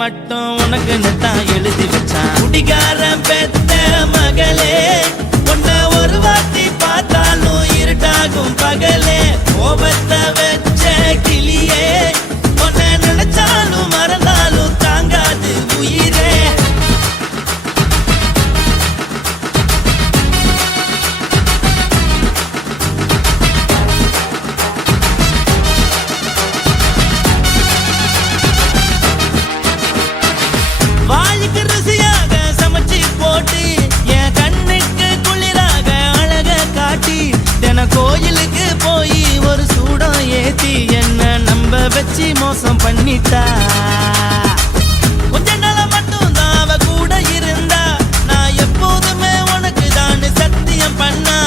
மட்டும் உனக்குன்னு தான் எழுதி வச்சான். குடிகாரன் பெத்த மகளே, உன்னை ஒரு வாட்டி பார்த்தாலும் இருட்டாகும் பகலே. கோபத்தை வச்ச கிளியே, உன்னை நினைச்சாலும் மறந்தாலும் தாங்காது உயிரே. வாய்க்கு ருசியாக சமைச்சு போட்டு என் கண்ணுக்கு குளிராக அழக காட்டி, தின கோயிலுக்கு போய் ஒரு சூடம் ஏத்தி என்ன நம்ப வச்சு மோசம் பண்ணிட்டா. கொஞ்ச நாள மட்டும் தான் அவ கூட இருந்தா, நான் எப்போதுமே உனக்கு தான் சத்தியம் பண்ணா.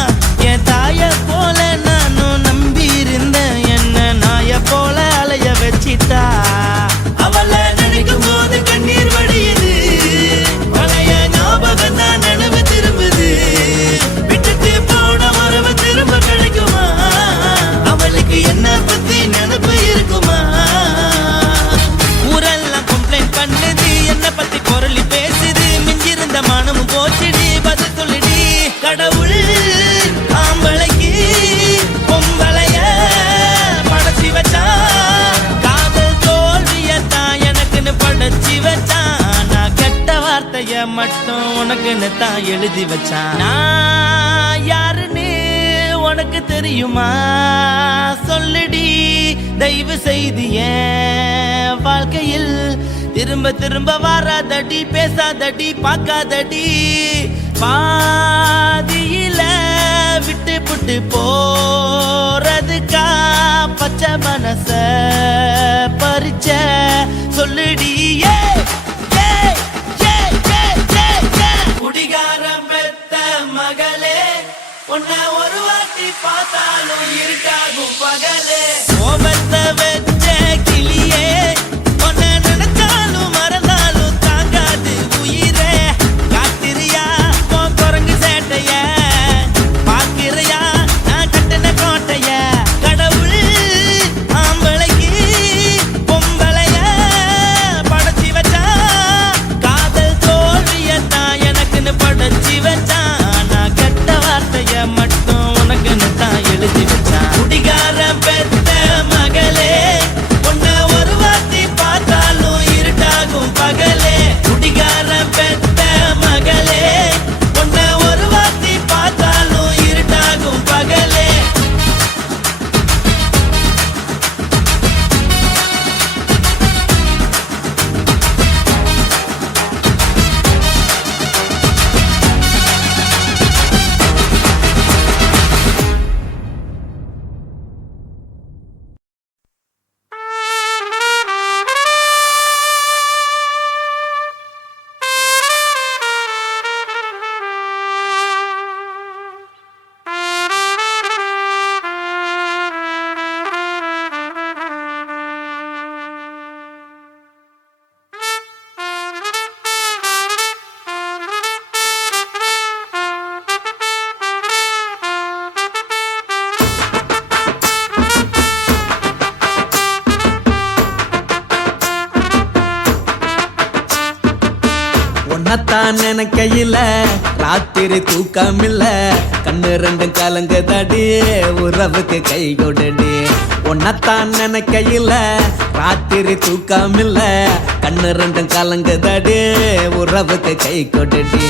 என் தாய போல நானும் நம்பி இருந்தேன், என்ன நாய போல அலைய வச்சிட்டா. அவளை நினைக்கும் போது கண்ணீர் வடியுது, பழைய ஞாபகம் தான் நினைவு திரும்புது. விட்டுட்டு போன உறவு திரும்ப கிடைக்குமா? அவளுக்கு என்ன பத்தி நினைப்பு இருக்குமா? ஊரெல்லாம் கம்ப்ளைண்ட் பண்ணுது, என்ன பத்தி பொருளி பேசுது. மிஞ்சிருந்த மானமும் போச்சுடி, பதில் சொல்லுடி. கடவுள் ஆம்பளைக்கு பொம்பளைய படைச்சி வச்சா, காதல் தோல்வியத்தான் எனக்குன்னு படைச்சி வச்சான். நான் கெட்ட வார்த்தைய மட்டும் உனக்குன்னு தான் எழுதி வச்சான். நான் யாருன்னு உனக்கு தெரியுமா? சொல்லுடி தயவு செய்து என் வாழ்க்கையில் திரும்ப திரும்ப வராதடி, பேசாதடி, பார்க்காதடி. பாதியில விட்டு புட்டு போறதுக்கா பச்சை மனச பறிச்ச சொல்லுடி. குடிகாரம் பெத்த மகளே, உன்னை ஒரு வாட்டி பார்த்தாலும் இருட்டாகும் பகலே. கோபத்தை வச்ச கிளியே, உன்னை நினைச்சாலும் மறந்தாலும் தாங்காது உயிரே. காத்திரியா உன் குரங்கு சேட்டைய, பார்க்கிறியா நான் கட்டின கோட்டைய. கடவுள் ஆம்பளைக்கு பொம்பளைய படைச்சி வச்சா, காதல் தோல்வியத்தான் எனக்குன்னு படைச்சி வச்சான். நான் கெட்ட வார்த்தைய மட்டும் உனக்குன்னு தான் எழுதி வச்சான். குடிகாரன் பெத்த மகளே, உன்னை ஒரு வாட்டி பார்த்தாலும் இருட்டாகும் பகலே. குடிகாரன் பெத்த மகளே, உன்னை ஒரு வாட்டி பார்த்தாலும் இருட்டாகும் பகலே. உன்னத்தான் நினைக்கையில ராத்திரி தூக்கமில்ல, கண்ணு ரெண்டும் கலங்குதடி, உறவுக்கு கை கொடுடி. உன்னத்தான் நினைக்கையில ராத்திரி தூக்கமில்ல, கண்ணு ரெண்டும் கலங்குதடி, உறவுக்கு கை கொடுடி.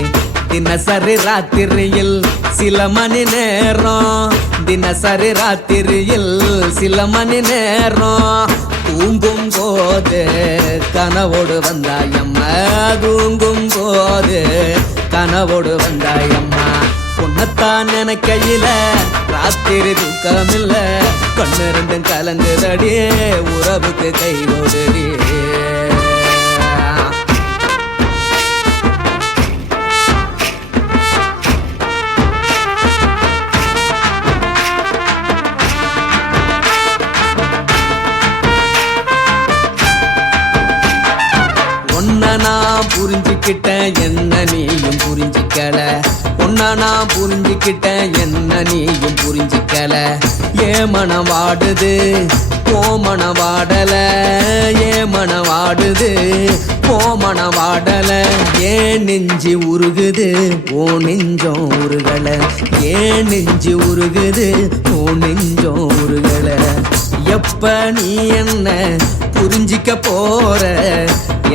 தினசரி ராத்திரியில் சில மணி நேரம், தினசரி ராத்திரியில் சில மணி நேரம், தூங்கும் போது கனவோடு வந்தாயம்மா, தூங்கும் போது கனவோடு வந்தாயம்மா. உன்னத்தான் நினைக்கையில ராத்திரி தூக்கமில்ல, கண்ணு ரெண்டும் கலங்குதடி, உறவுக்கு கை கொடுடி. நான் புரிஞ்சுக்கிட்டேன், என்ன நீயும் புரிஞ்சுக்கல. உன்னை நான் புரிஞ்சுக்கிட்டேன், என்ன நீயும் புரிஞ்சுக்கல. ஏன் மனம் வாடுது ஓ மனம் வாடல, ஏன் மனம் வாடுது ஓ மனம் வாடல. ஏன் நெஞ்சு உருகுது ஓ நெஞ்சம் உருகல, ஏன் நெஞ்சு உருகுது ஓ நெஞ்சம் உருகல. எப்ப நீ என்ன புரிஞ்சிக்க போற,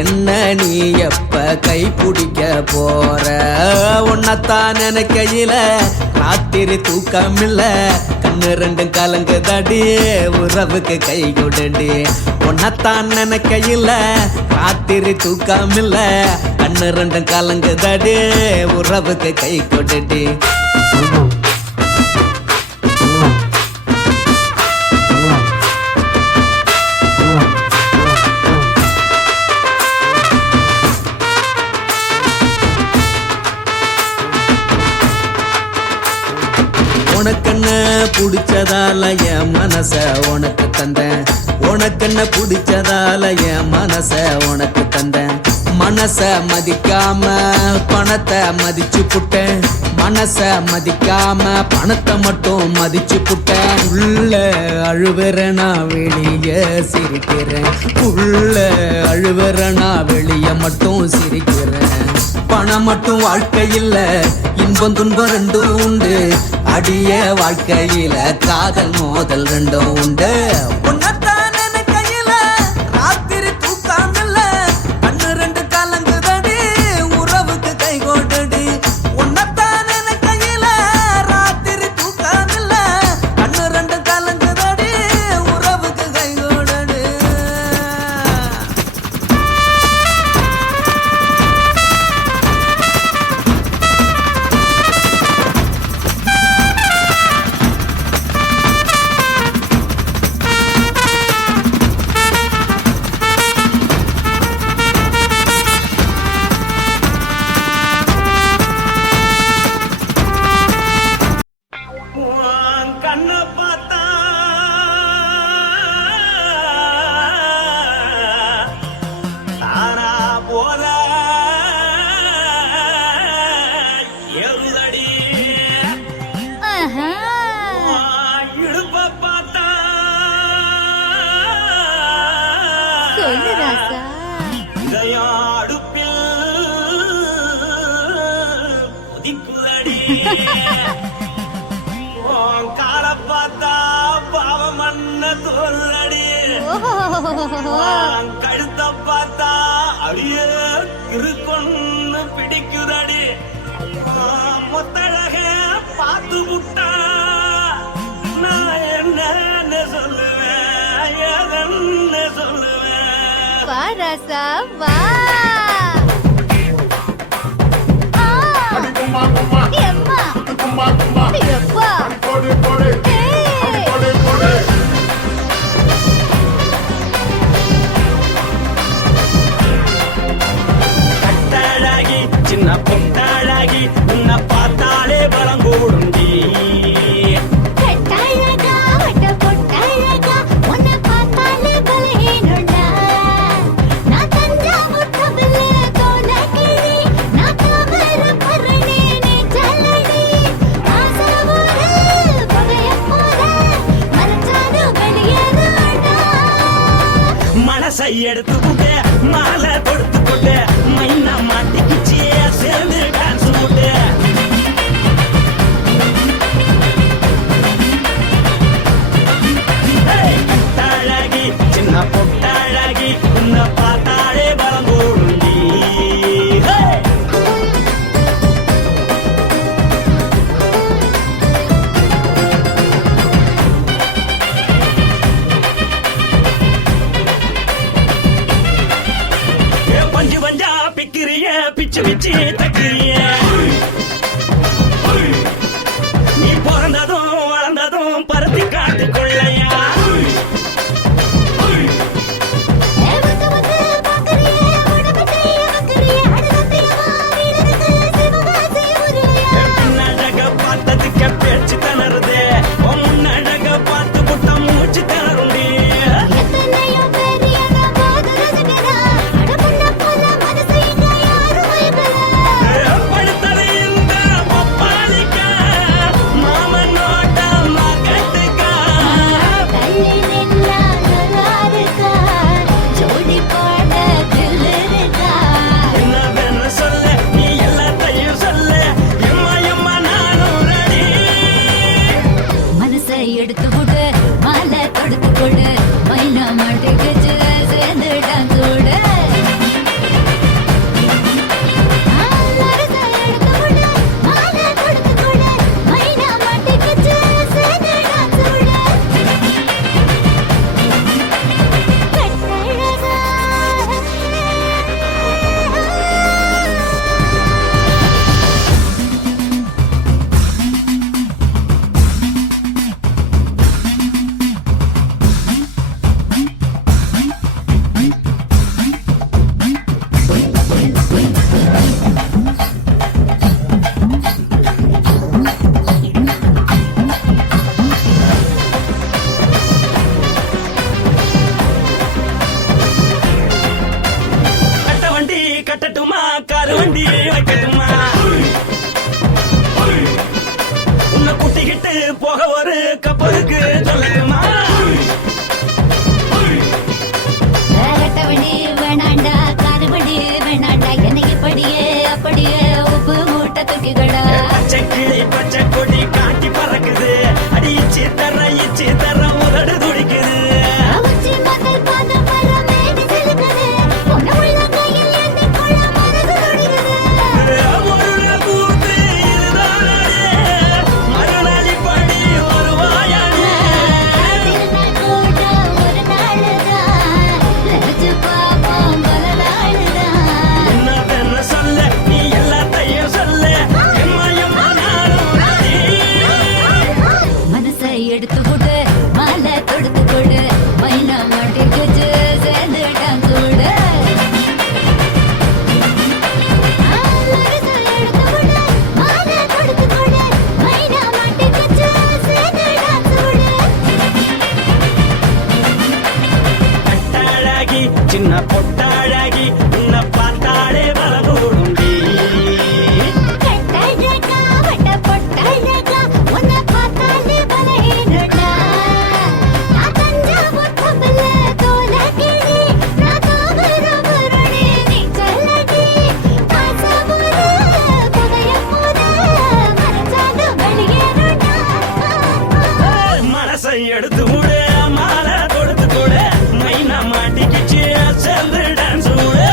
என்ன நீ எப்ப கை பிடிக்க போற. உன்னத்தான் நினைக்கையில ராத்திரி தூக்கம் இல்ல, கண்ணு ரெண்டும் கலங்குதடி உறவுக்கு கை கொடுடி. உன்னத்தான் நினைக்கையில ராத்திரி தூக்கம் இல்ல, கண்ணு ரெண்டும் கலங்குதடி உறவுக்கு கை கொடுடி. உனக்கென்ன பிடிச்சதால என் மனச உனக்கு தந்தேன், உனக்கென்ன பிடிச்சதால என் மனச உனக்கு தந்தேன். மனச மதிக்காம பணத்தை மதிச்சு புட்டேன், மனச மதிக்காம பணத்தை மட்டும் மதிச்சு புட்டேன். உள்ள அழுவுற நான் வெளிய சிரிக்கிறேன், உள்ள அழுவுற நான் வெளிய மட்டும் சிரிக்கிறேன். பணம் மட்டும் வாழ்க்கையில் இன்பம் துன்பம் ரெண்டும் உண்டு, அடிய வாழ்க்கையில காதல் மோதல் ரெண்டும் உண்டு. உன்னத்தான் நினைக்கையில ராத்திரி தூக்கம் இல்ல, கண்ணு ரெண்டு கலங்குதடி உறவுக்கு கை கொடுடி. உன்னத்தான் நினைக்கையில ராத்திரி தூக்கம் இல்ல, கண்ணு ரெண்டு கலங்குதடி உறவுக்கு கை கொடுடி. கண்ணை பார்த்தா தானா போல எருதடி, இடுப்ப பார்த்தா இதயம் அடுப்பில் உதிக்குதடி. கால பார்த்தா பாவம் மண்ண தோல்றடி, கழுத்த பார்த்தா அடிய இருக்குன்னு பிடிக்குதடி. மொத்தழக பார்த்து விட்டா நான் என்ன சொல்லுவேன், ஏதன்னு சொல்லுவேன். பாராசா வா எம்மா எப்பா கட்டழகி சின்ன பொட்டழகி உன்னை பார்த்தாலே பலம் கூடுண்டி. கட்டழகா வட்ட பொட்டழகா உன்னை பார்த்தாலே பலஹீனண்டா. நான் தஞ்சாவூர் தவில கோலகிரி, நான் தவற பரணே நீ ஜல்லடி. ஆசவூரில் புகைய போல மறைச்சாலும் வெளியேறாண்டா. மனசை எடுத்து போட்டு மாலை கொடுத்து போட்டு மைனா மாட்டிக்கிச்சு சேர்ந்து டான்ஸ் போட்டு. கட்டழகி சின்ன பொட்டழகி உன்னை பார்த்தாலே பலம் கூடுண்டி. பஞ்சு பஞ்சா பிக்கிறிய பிச்சு பிச்சு தக்கிறிய, நீ பிறந்ததும் வளர்ந்ததும் பருத்தி காட்டு கொள்ளையா. வந்து வந்து பார்க்கறியே உடம்பத்தைய வக்கறியே அடலத்தையவா வீரருக்கு சிவகாசி உருளையா. பின்னழக பார்த்ததுக்கு பேச்சு தளருது, முன்னழக பார்த்து புட்ட மூச்சு தளருண்டி. எத்தனையோ பெரிய பாத ரசிகரா அடபுள்ள போல மனசை யாரும் வைக்கல. படுத்தலையில் கால் வண்டி வைக்கட்டுமா உன்னை குட்டிக்கிட்டு போக ஒரு கப்பலுக்கு சொல்லட்டுமா கட்டவண்டி வேணாண்டா காதுபடி வேணாண்டா என்னைக்கு படியே அப்படியே உப்பு மூட்டை தூக்கிக்கடா பச்சை கொடி காட்டி பறக்குது அடி இச்சி தர உதடு துடிக்குது உச்சி மதல் பாதம் வர மேனி சிலுக்குது பொண்ணு உள்ள கையில் ஏந்தி கொள்ள மனசு துடிக்குது ஒரு பூத்து இதுதானே மறுநாளி படி வருவாயானே திருநாள் கூட ஒரு நாளுதான் நினைச்சு பாப்போம் பல நாளுதான் என்ன சொல்ல நீ எல்லாத்தையும் சொல்ல எம்மா நானும் ராணி. மனசை எடுத்து கொடு மாலை தொடுத்து கொடு மைனா மாட்டிக்குச்சு சேர்ந்து டான்ஸ் விடு மனசை எடுத்து கொடு மாலை தொடுத்து கொடு மைனா மாட்டிக்குச்சு சேர்ந்து டான்ஸ் விடு கட்டாழகி சின்ன பொட்டாழகி உன்னை பார்த்தாலே பலகூடுண்டி கட்டழகா வட்ட பொட்டழகா உன்னை பார்த்தாலே பலஹீனடா நான் தஞ்சாவூர் கப்பல்ல தோலகிழி நான் தோகரபுரணி நீ சொல்லடி ஆசைபுர புதையப்புற மறைச்சாலும் வெளியேறடா மனசை எடுத்து விடு மாலை தொடுத்து கொடு மைனா மாட்டிக்கிச்சு சேர்ந்து டான்ஸ் விடு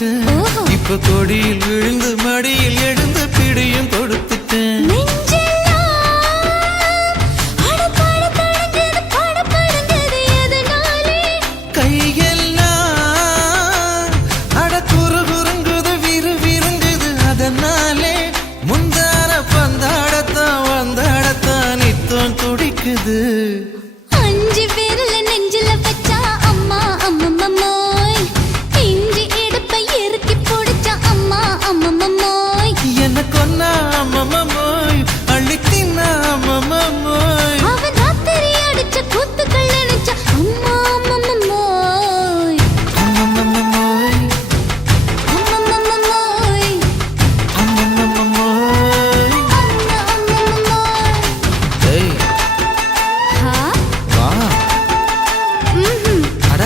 பார்த்துட்டேன். இப்ப கொடியில் விழுந்து மடியில் எழுந்து பிடியும் கொடுத்துட்டேன். கையெல்லாம் அட குறுகுறுங்குது விறுவிறுங்குது அதனாலே முந்தார பந்தாடத்தான் வந்தாடத்தான் நித்தம் துடிக்குது. அஞ்சு பேர்ல நெஞ்சில வச்சா அம்மா அம்மம்மோய், இஞ்சி இடுப்பை இறுக்கி பிடிச்சா அம்மா அம்மம்மோய், என்ன கொன்னா அம்மம்மோய் அள்ளி தின்னா அம்மம்மோய், அவன் ராத்திரி அடிச்ச கூத்துக்கள் நினைச்சா அம்மா அம்மம்மோய், அம்மம்மோய் அம்மம்மோய், அம்மம்மோய். அம்மம்மோய். ஏய் ஹா? வா ம்ஹும். அட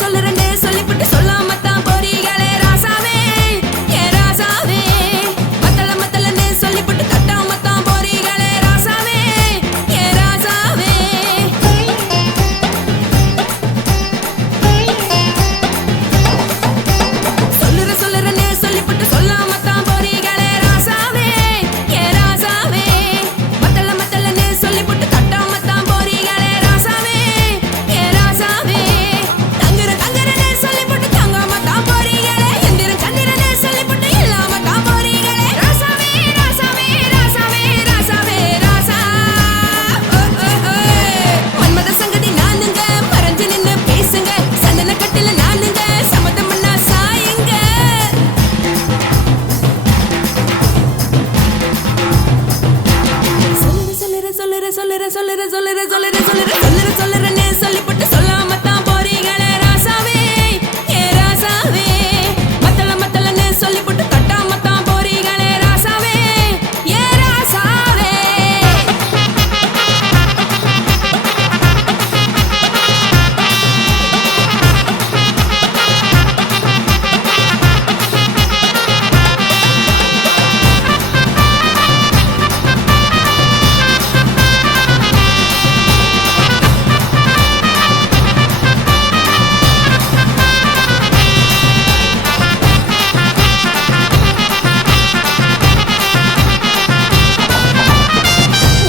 சொல்லுறேன்னு சொல்லிப்புட்டு சொல்லாமத்தான் போறீங்களே ராசாவே, ஏ ராசாவே. மத்தலன்னு சொல்லிப்புட்டு தட்டாமத்தான் போறீங்களே ராசாவே, ஏ ராசாவே. சொல்லுறேன்னு சொல்லிப்புட்டு சொல்லாமத்தான் போறீங்களே ராசாவே, ஏ ராசாவே. மத்தலன்னு சொல்லிப்புட்டு தட்டாமத்தான் போறீங்களே ராசாவே, ஏ ராசாவே. தங்குறேன்னு சொல்லிப்புட்டு தங்காமத்தான் போறீங்களே, எந்திரன் சந்திரனே சொல்லிப்புட்டு இல்லாமத்தான் போறீங்களே ராசாவே, ராசாவே, ராசாவே, ராசாவே, ராசா. மன்மத சங்கதி நானுங்க, மறைஞ்சு நின்னு பேசுங்க, சந்தன கட்டில நானுங்க, சம்மதம் பண்ணா சாயுங்க. சொல்லுறேன்னு சொல்லிப்புட்டு சொல்லாமத்தான் போறீங்களே ராசாவே, ஏ ராசாவே. மத்தலன்னு சொல்லிப்புட்டு தட்டாமத்தான் போறீங்களே ராசாவே, ஏ ராசாவே.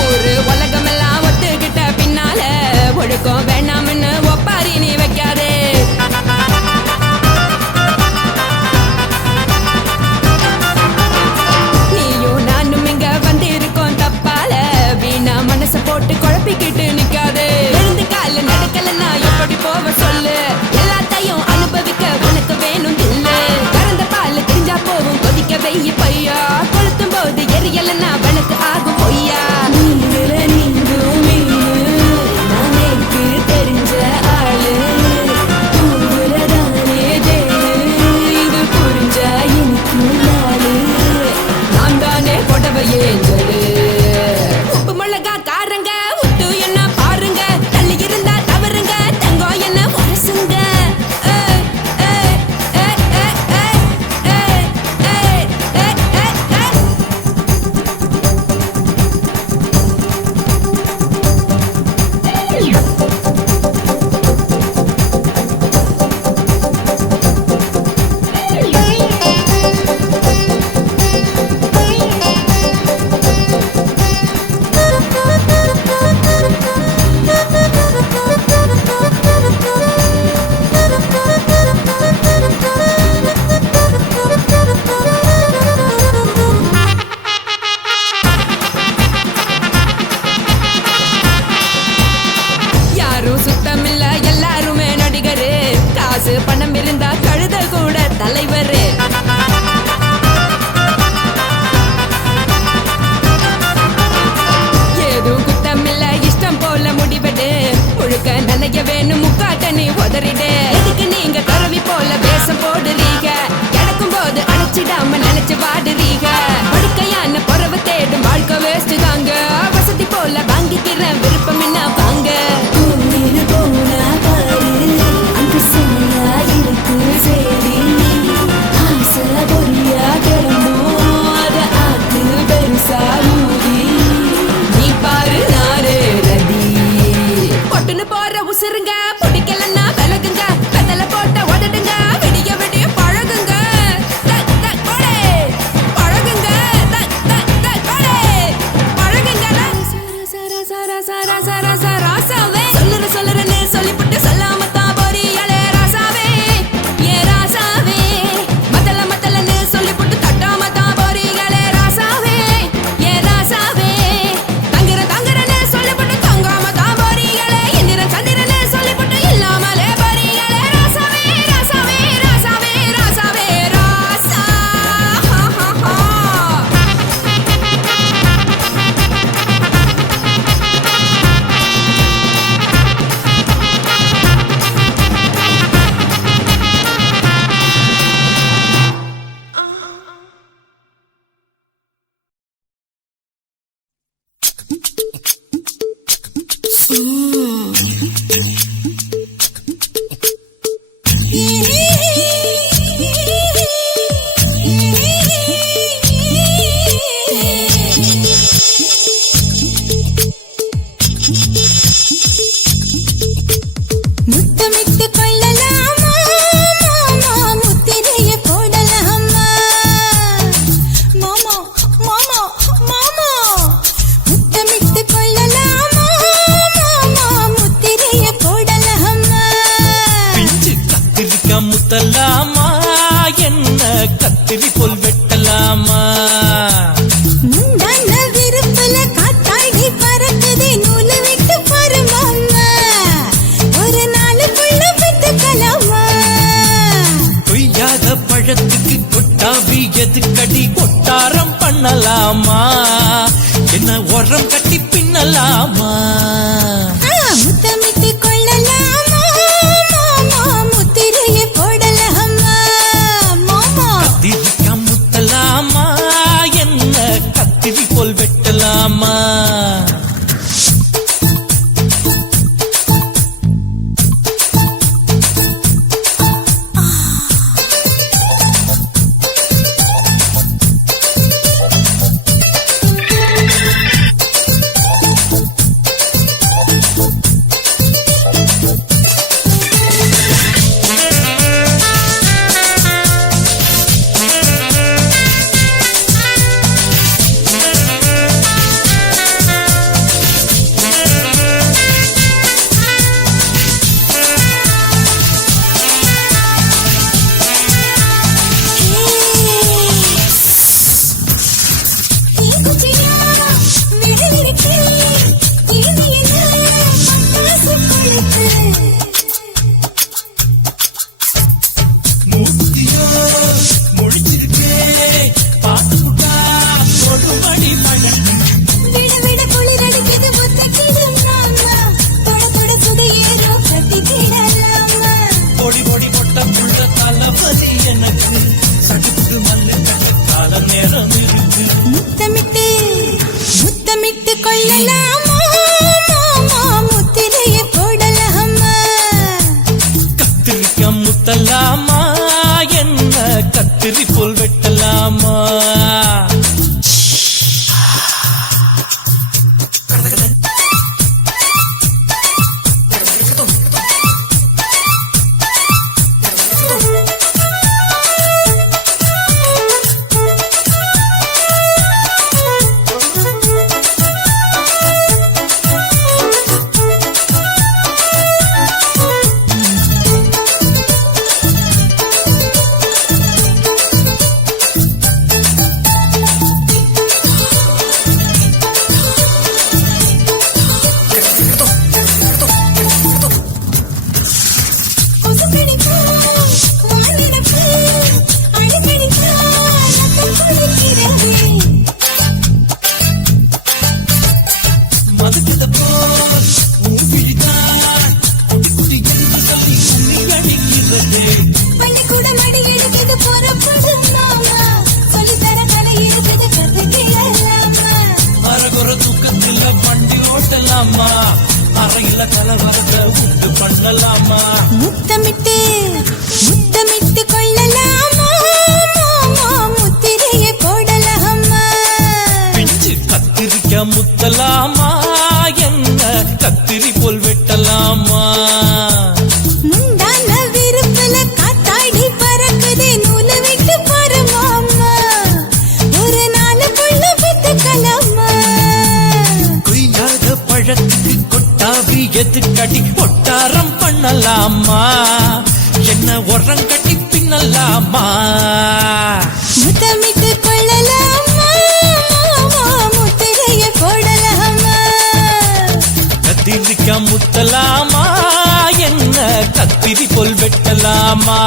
ஒரு உலகமெல்லாம் ஒத்துக்கிட்ட பின்னால ஒழுக்கம் வேணாம்னு ஒப்பாரி நீ வைக்காதே. நீயும் நானும் இங்க வந்திருக்கோம் தப்பால, வீணா மனச போட்டு குழப்பிக்கிட்டு நிக்காதே. எழுந்து கால நடக்கலன்னா எப்படி போவ சொல்லு, எல்லாத்தையும் அனுபவிக்க உனக்கு வேணும் தில்லு. கறந்த பால் தெரிஞ்சா போகும் கொதிக்க வெய்ய பையா, கொளுத்தும் போது எரியலன்னா வனத்து ஆகும் பொய்யா. நீங்கள நீங்கும் மீனு, நான் எனக்கு தெரிஞ்ச ஆளு, தூங்குறதானே ஜெயிலு, இது புரிஞ்சா எனக்கு நாளு. நான் தானே கொடவை ஏஞ்சலு, உப்பு மிளகா காரங்க உத்து என்ன பாருங்க, தள்ளி இருந்தா தவறுங்க, தங்கம் என்ன உரசுங்க. யாரும் சுத்தமில்ல எல்லாருமே நடிகரு, காசு பணம் இருந்தா கழுத கூட தலைவரு. ஏதும் குத்தமில்ல இஷ்டம் போல முடிவெடு, முழுக்க நனைய வேணும் முக்காட்ட நீ உதறிடு. எதுக்கு நீங்க கருவி போல வேஷம் போடுறீங்க, கிடக்கும் பண்ணலாமா என்ன கத்திரி போல் வெட்டலாமா முந்தான விருப்பல காத்தாடி பறக்குதே நூலை விட்டு பாரு மாமா ஒரு நாளுக்குள்ள விட்டுக்கலாமா கொய்யாத பழத்துக்கு கொட்டாவி எதுக்கடி கொட்டாரம் பண்ணலாமா என்ன உரம் கட்டி பின்னலாமா முத்தமிட்டு கொள்ளலாமா மாமா முத்திரைய போடலாமா மாமா கத்திரிக்கா முத்தலாமா என்ன கத்திரி போல் வெட்டலாமா முத்தமிட்டு முத்தமிட்டு கொள்ளலாமா மாமா முத்திரைய போடலாமா கத்திரிக்கா முத்தலாமா என்ன கத்திரி போல் வெட்டலாமா அறையில கலவரத்தை உண்டு பண்ணலாமா முத்தமிட்டு முத்தமிட்டு கொள்ளலாமா மாமா முத்திரைய போடலாமா பிஞ்சு கத்திரிக்கா முத்தலாமா என்ன கத்திரி போல் வெட்டலாமா முந்தான விருப்பல காத்தாடி பறக்குதே நூலை விட்டு பாரு மாமா ஒரு நாளுக்குள்ள விட்டுக்கலாமா கொய்யாத பழத்துக்கு கொட்டாவி எதுக்கடி ஒட்டாரம் பண்ணலாமா என்ன உரம் கட்டி பின்னலாமா முத்தமிட்டு கொள்ளலாமா மாமா முத்திரைய போடலாமா கத்திரிக்கா முத்தலாமா என்ன கத்திரி போல் வெட்டலாமா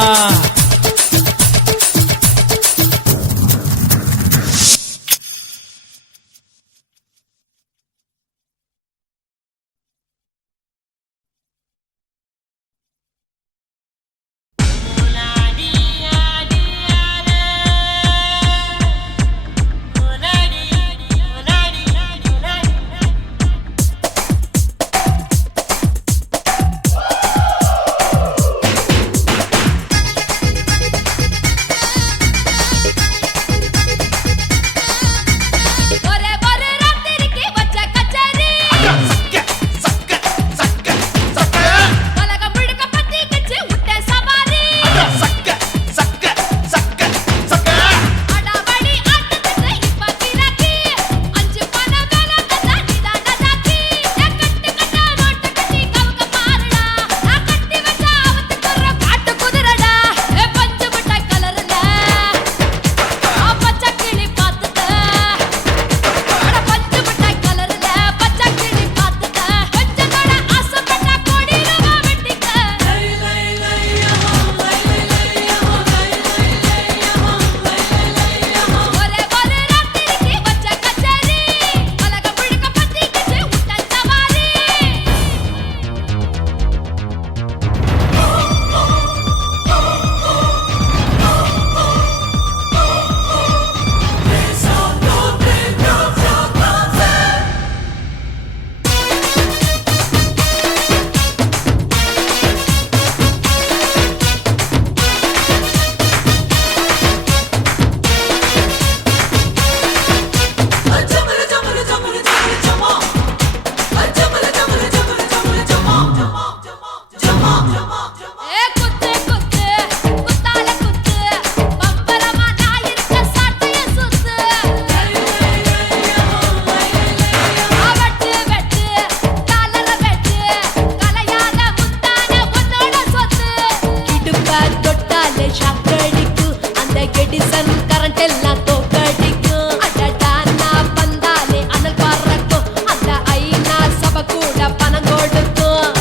எடிசன் கரண்ட் எல்லாம் தோக்கடிக்கும் அடடா நான் வந்தாலே அனல் பறக்கும் அந்த ஐநா சபை கூட பணம் கொடுக்கும்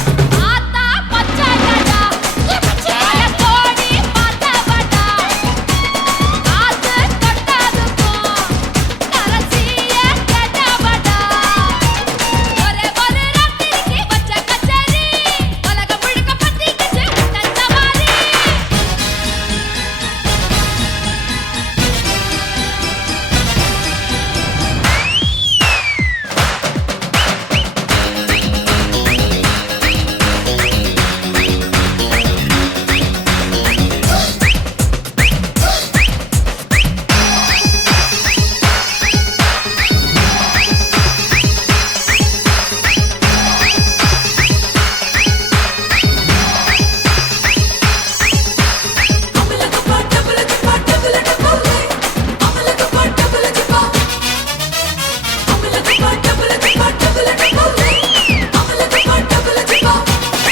ஆத்தா பச்சைடா பச்சைய கோடி பார்த்தவடா ஆத்து தொட்டதுக்கும் கரசிய கேட்டவடா ஒரே ஒரு ராத்திரிக்கு வச்ச கச்சேரி உலகம் முழுக்க பத்திக்கிச்சு உட்டன் சவாரி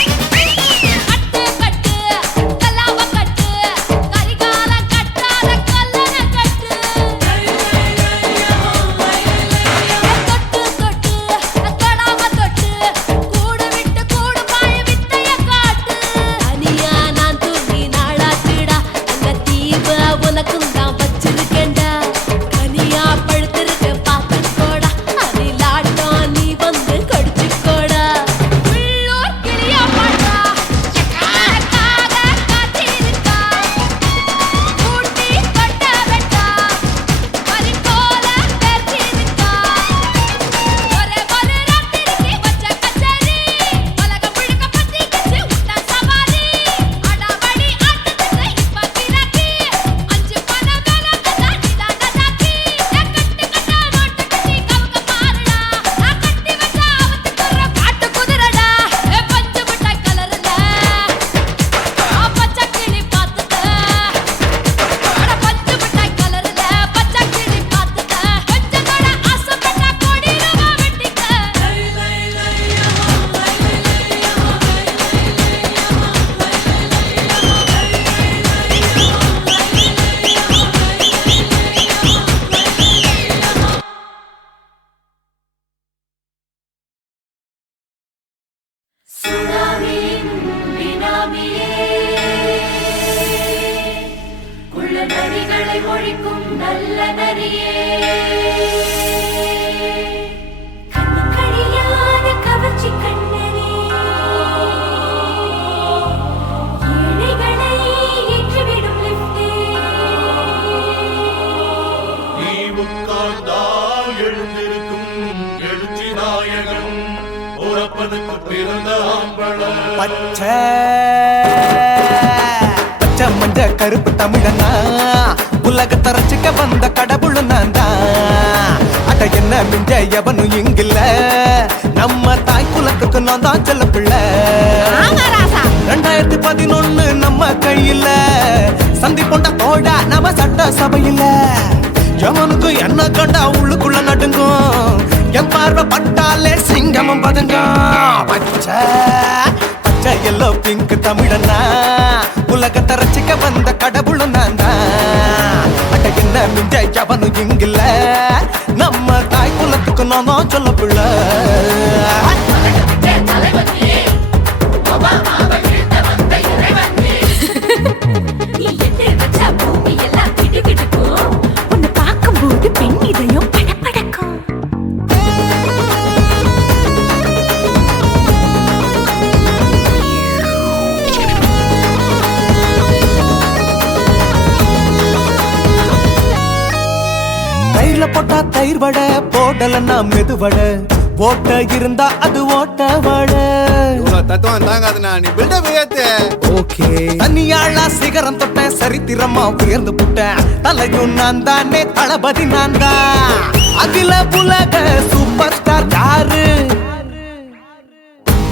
கட்டு கட்டு கல்லாவ கட்டு கரிகால கட்டாத கல்லன கட்டு தொட்டு தொட்டு தொடாம தொட்டு கூடு விட்டு கூடு பாய வித்தைய காட்டு தனியா நான் தூங்கி நாளாச்சுடா அங்க தீவ உனக்கும் தான் வச்சிருக்கேன்டா கனியா பழுத்திருக்க பார்த்துக்கோடா அதிலாட்டம் நீ வந்து கடிச்சுக்கோடா உள்ளூர் கிளியா பாட்டா எனக்காக காத்திருக்கா ஊட்டி கொட்ட வெட்டா பறிக்கோல பெர்ச்சிருக்கா ஒரே ஒரு ராத்திரிக்கு வச்ச கச்சேரி உலகம் முழுக்க பத்திக்கிச்சு உட்டன் சவாரி அடாவடி ஆட்டத்துக்கு இப்ப கிராக்கி அஞ்சு பண வேலை கதா நிதான ஜாக்கி கட்டு கட்டா நோட்டு கட்டி கவுக்க பாருடா நான் கட்டி வச்ச அவத்துக்குற காட்டு குதிரடா பஞ்சு மிட்டாய் கலர்ல பச்சை கிளி பார்த்துக்க அட பஞ்சு மிட்டாய் கலர்ல பச்சை கிளி பார்த்துக்க கொஞ்சம் கூட ஆசைப்பட்டா கோடி ரூபா வெட்டிக்க சுனாமியின் பினாமியே குள்ள நரிகளை ஒழிக்கும் நல்ல நரியே கண்ணுக்கழியாத கவர்ச்சி கண்ணனே ஏழைகளை ஏற்றிவிடும் லிப்டே நீ உட்கார்ந்தால் எழுந்திருக்கும் எழுச்சி நாயகன் உறப்பனுக்கு பிறந்த ஆம்பளம் பச்சை பச்சை மஞ்ச கருப்பு தமிழனா உலகத்தை ரசிக்க வந்த கடவுள் நான் தான் அட என்ன மிஞ்ச எவனும் இங்கில்ல நம்ம தாய் குலத்துக்கு நான் தான் செல்ல பிள்ளை 2011 நம்ம கையில சந்தி போட்ட தோடா நம்ம சட்ட சபையில எவனுக்கு என்ன கண்டா உள்ளுக்குள்ள நடுங்கும் என் பார்வை பட்டாலே சிங்கமும் பதுங்க பச்சை பச்சை எல்லோ பிங்க் தமிழனா உலகத்தை ரசிக்க வந்த கடவுள் நான் தான் அட என்ன மிஞ்ச எவனும் இங்கில்ல நம்ம தாய் குலத்துக்கு நான் தான் சொல்ல பிள்ளை நீ எட்டு வச்ச பூமி எல்லாம் கிடுகிடுக்கும் உன்னை பார்க்கும்போது பெண் இதயம் படபடக்கும் தயிர்ல போட்டா தயிர் வடை போடலன்னா மெதுவடை ஓட்ட இருந்தா அது ஓட்ட வடை தத்துவம் தாங்காதுண்ணா நீ பில்டப் ஏத்து ஓகே தனியாளா சிகரம் தொட்டேன் சரித்திரமா உயர்ந்து புட்டேன் தலையும் நான் தானே தளபதி நான் தான் அகில உலக சூப்பர் ஸ்டார் யாரு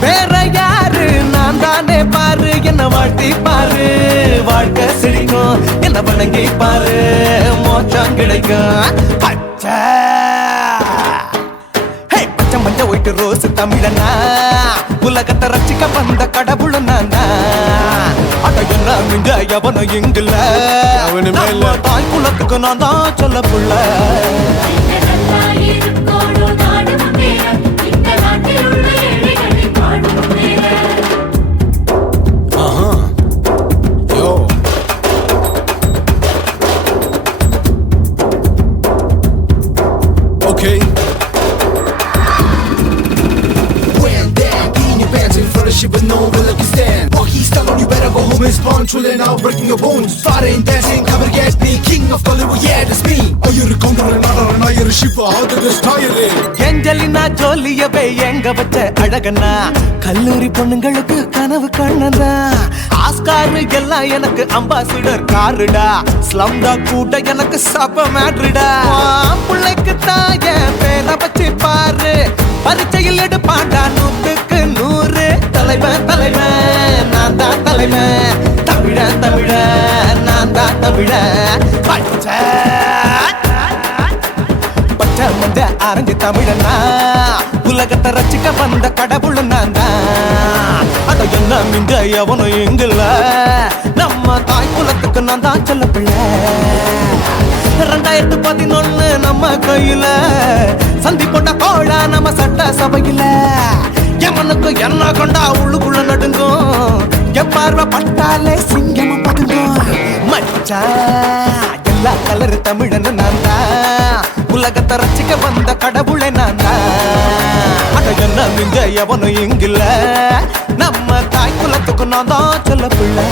வேற யாரு நான் தானே பாரு என்ன வாழ்த்தி பாரு வாழ்க்கை சிரிக்கும் என்ன வணங்கி பாரு மோச்சம் கிடைக்கும் பச்சை பச்சை மஞ்ச ஒயிட்டு ரோஸ் தமிழனா உலகத்தை ரசிக்க வந்த கடவுள் நான் அட என்ன மிஞ்ச எவனும் இங்குல அவனுமே இல்ல நம்ம தாய் குலத்துக்கு நான் தான் சொல்ல புள்ள. But no one like you stand. While he's telling you better go home and spawn, chilling out, breaking your bones. Fighting, dancing, cover get me, king of Hollywood, yeah, that's me. Oh, you're a counter and not you're a ship, how did this tire it? Angelina ஜோலியவே எங்க வச்ச அழகனா, கல்லூரி பொண்ணுங்களுக்கு கனவு கண்ணனா, Oscar எல்லாம் எனக்கு ambassador காருடா, ஸ்லம்டா கூட எனக்கு சப்ப மேட்ருடா. பிள்ளைக்கு தாய பேரை வச்சு பாரு, பரீட்சையில் எடுப்பாண்டா 100க்கு 100. தலைவன் தலைவன் நான் தான் தலைவன், தமிழன் தமிழன் நான் தான் தமிழன். பச்சை மஞ்ச ஆரஞ்சு தமிழனா, உலகத்தை ரசிக்க வந்த கடவுள் நான் தான். அட என்ன மிஞ்ச எவனும் எங்கல்ல, நம்ம தாய் குலத்துக்கு நான் தான் சொல்ல பிள்ளை. 2011 நம்ம கையில, சந்தி போட்ட கோழா நம்ம சட்ட சபையில. எமனுக்கு என்ன கொண்டா உள்ளுக்குள்ள நடுங்கும், எப்பார்வை பட்டாலே சிங்கமும் பதுங்கும். மச்சா எல்லா கலரு தமிழன்னு நான் தான், உலகத்தை ரசிக்க வந்த கடவுளை நான் தான். அட என்ன மிஞ்ச எவனும் எங்கில்ல, நம்ம தாய் குலத்துக்கு நான் தான் சொல்ல பிள்ளை.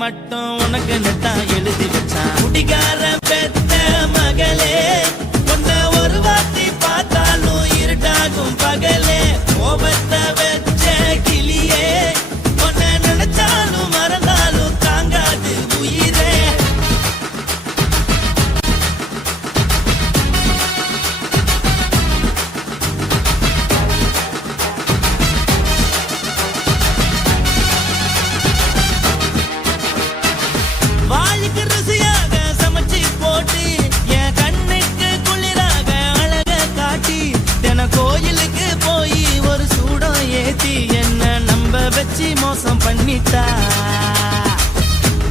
மட்டும் உனக்கு தான் எழுதி வச்சான். குடிகார பெத்த மகளே, உன்னை ஒரு வாட்டி பார்த்தாலும் இருட்டாகும் பகலே. கோபத்தை வச்ச கிளியே, உன்னை நினைச்சாலும் மறந்தாலும் தாங்காது உயிரே. வாளுக்கு ருசியாக சமைச்சு போட்டு, என் கண்ணுக்கு குளிராக அழக காட்டி, தின கோயிலுக்கு போய் ஒரு சூடம் ஏத்தி என்ன நம்ப வச்சு மோசம் பண்ணிட்டா.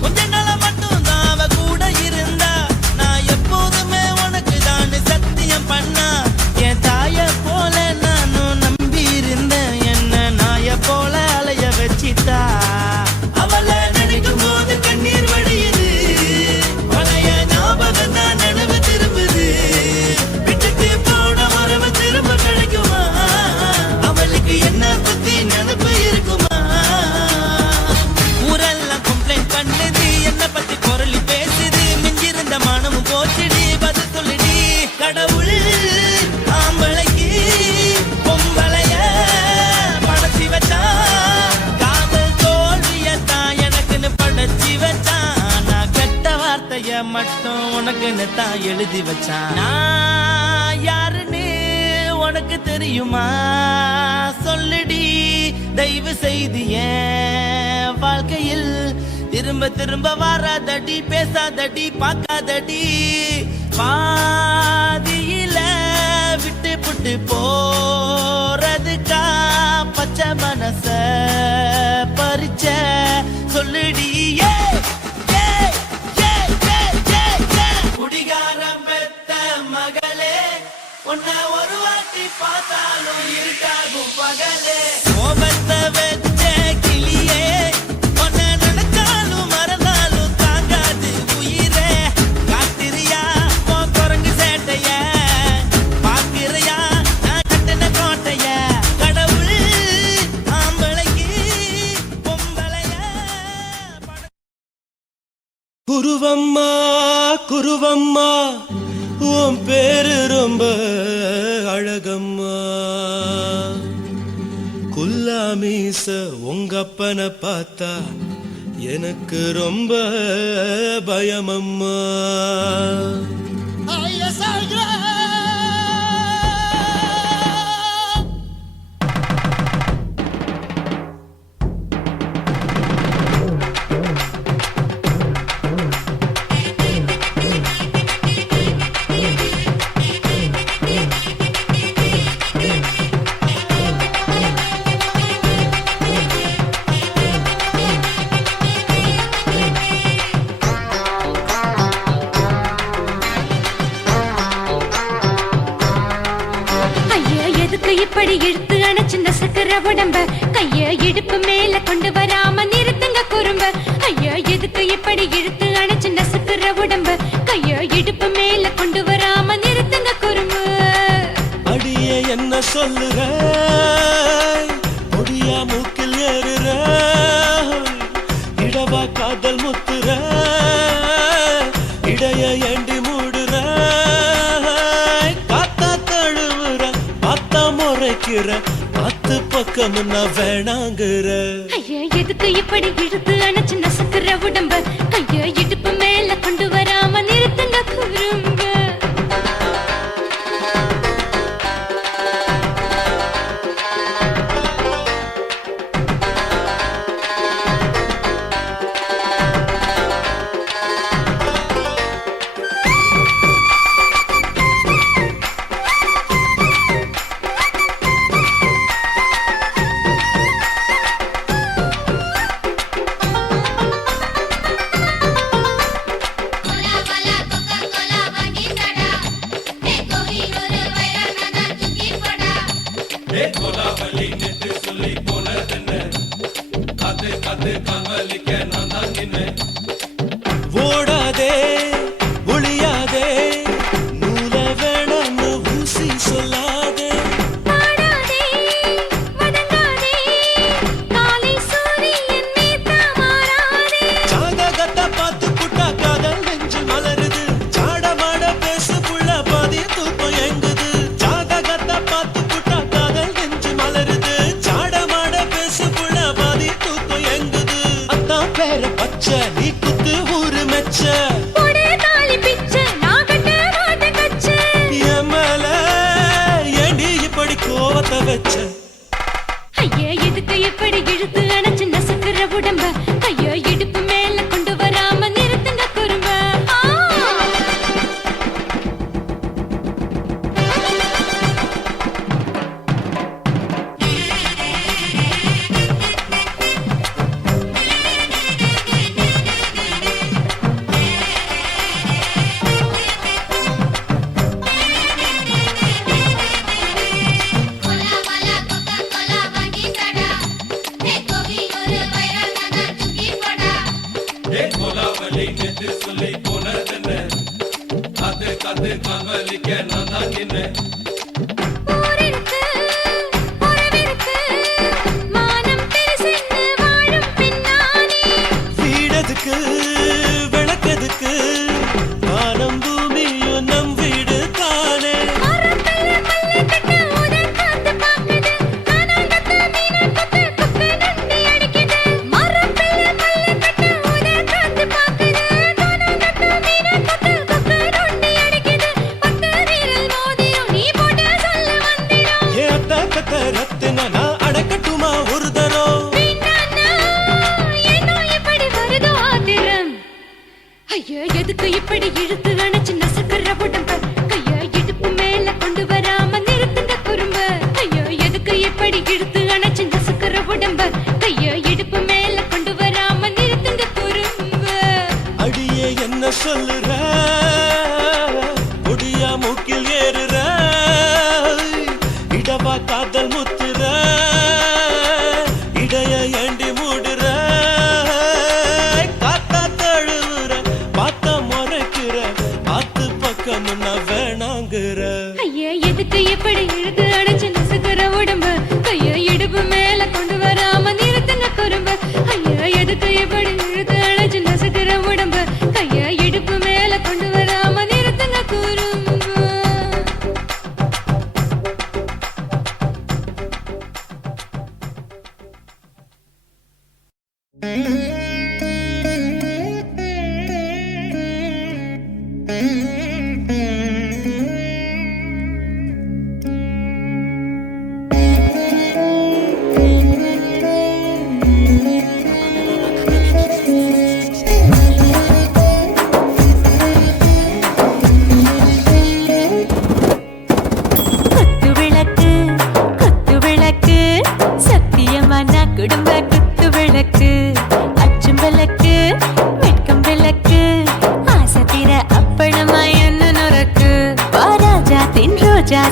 கொஞ்ச நாள மட்டும் தான் அவ கூட இருந்தா, நான் எப்போதுமே உனக்கு தான் சத்தியம் பண்ணா. என் தாய போல நானும் நம்பி இருந்தேன், என்ன நாய போல அலைய வச்சிட்டா. அவளை நினைக்கும் போது கண்ணீர் வடியுது, பழைய ஞாபகம் தான் நினைவு திரும்புது. விட்டுட்டு போன உறவு திரும்ப கிடைக்குமா, அவளுக்கு என்ன பத்தி நினைப்பு இருக்குமா. ஊரெல்லாம் கம்ப்ளைண்ட் பண்ணுது, என்ன பத்தி குரலி பேசுது. மிஞ்சிருந்த மனமும் போச்சுடி, பதில் சொல்லுடி. கடவுள் ஆம்பளைக்கு பொம்பளைய படைச்சி வச்சா, காதல் தோல்வியத்தான் எனக்குன்னு படைச்சி வச்சான். நான் கெட்ட வார்த்தைய மட்டும் உனக்குன்னு தான் எழுதி வச்சான். நான் யாருன்னு உனக்கு தெரியுமா, சொல்லுடி தயவு செய்து. என் வாழ்க்கையில் திரும்ப திரும்ப வராதடி, பேசாதடி, பார்க்காதடி. பாதியில விட்டு புட்டு போறதுக்கா பச்சை வச்ச மனச பறிச்ச சொல்லுடி குடிகாரம் பெத்த மகளே உன்னை ஒரு வாட்டி பார்த்தாலும் இருட்டாகும் பகலே கோபத்தை வச்ச கிளியே உன்னை நினைச்சாலும் மறந்தாலும் தாங்காது உயிரே காத்திரியா உன் குரங்கு சேட்டைய பாக்கிறையா நான் கட்டின கோட்டைய கடவுள் ஆம்பளைக்கு பொம்பளைய குருவம்மா குருவம்மா உன் பேரு ரொம்ப அழகம்மா குல்லாமீச உங்க அப்பனை பார்த்தா எனக்கு ரொம்ப பயமம்மா இப்படி இழுத்து அணைச்சு நசுக்கிற உடம்ப கைய இடுப்பு மேல கொண்டு வராம நிறுத்துங்க குறும்ப ஐயா எதுக்கு இப்படி இழுத்து அணைச்சு நசுக்கிற உடம்ப கைய இடுப்பு மேல கொண்டு வராம நிறுத்துங்க குறும்பு அடியே என்ன சொல்லுற பொடியா மூக்கில் ஏறுற இடவா காதல் முத்துற இடைய ஏண்டி மூடுற காத்தா தழுவுற பார்த்தா முறைக்கிற பத்து பக்கம் நான் வேணாங்குற ஐயா எதுக்கு இப்படி இழுத்து அணைச்சு நசுக்கிற உடம்ப கைய இடுப்பு மேல கொண்டு வராம நிறுத்துங்க குறும்ப ஓடாதே ஒளியாதே நூல வேணான்னு ஊசி சொல்லாதே பாடாதே வதங்காதே காலை சூரியன் மீதா மாறாதே ஜாதகத்தை பார்த்து புட்டா காதல் நெஞ்சு மலருது சாட மாட பேசு புள்ள பாதி தூக்கம் எங்குது ஜாதகத்தை பார்த்து புட்டா காதல் நெஞ்சு மலருது சாட மாட பேசு புள்ள பாதி தூக்கம் எங்குது அத்தான் பேர பச்சை நீ குத்து ஊரு மெச்ச போடே தாலி பிச்சை நான் கட்ட மாட்ட கச்சை என் மேல ஏண்டி இப்படி கோவத்தை வச்ச ஐயா எதுக்கு இப்படி இழுத்து அணைச்சு நசுக்கிற உடம்ப கையோ இடுப்பு மேல கொண்டு வராம நிறுத்துங்க குறும்ப ஊரிருக்கு உறவிருக்கு மானம் பெருசென்னு வாழும் பின்னானே வீடதுக்கு விளக்கதுக்கு வானம் பூமியும் நம் வீடு தானே மரத்துல மல்லி கட்டு உதன் காத்து பாக்குது கானாங்கத்து மீன கொத்து குப்பை நண்டி அடிக்குது மரத்துல மல்லி கட்டு உதன் காத்து பாக்குது கானாங்கத்து மீன கொத்து குப்பை நண்டி அடிக்குது பத்து வீரல்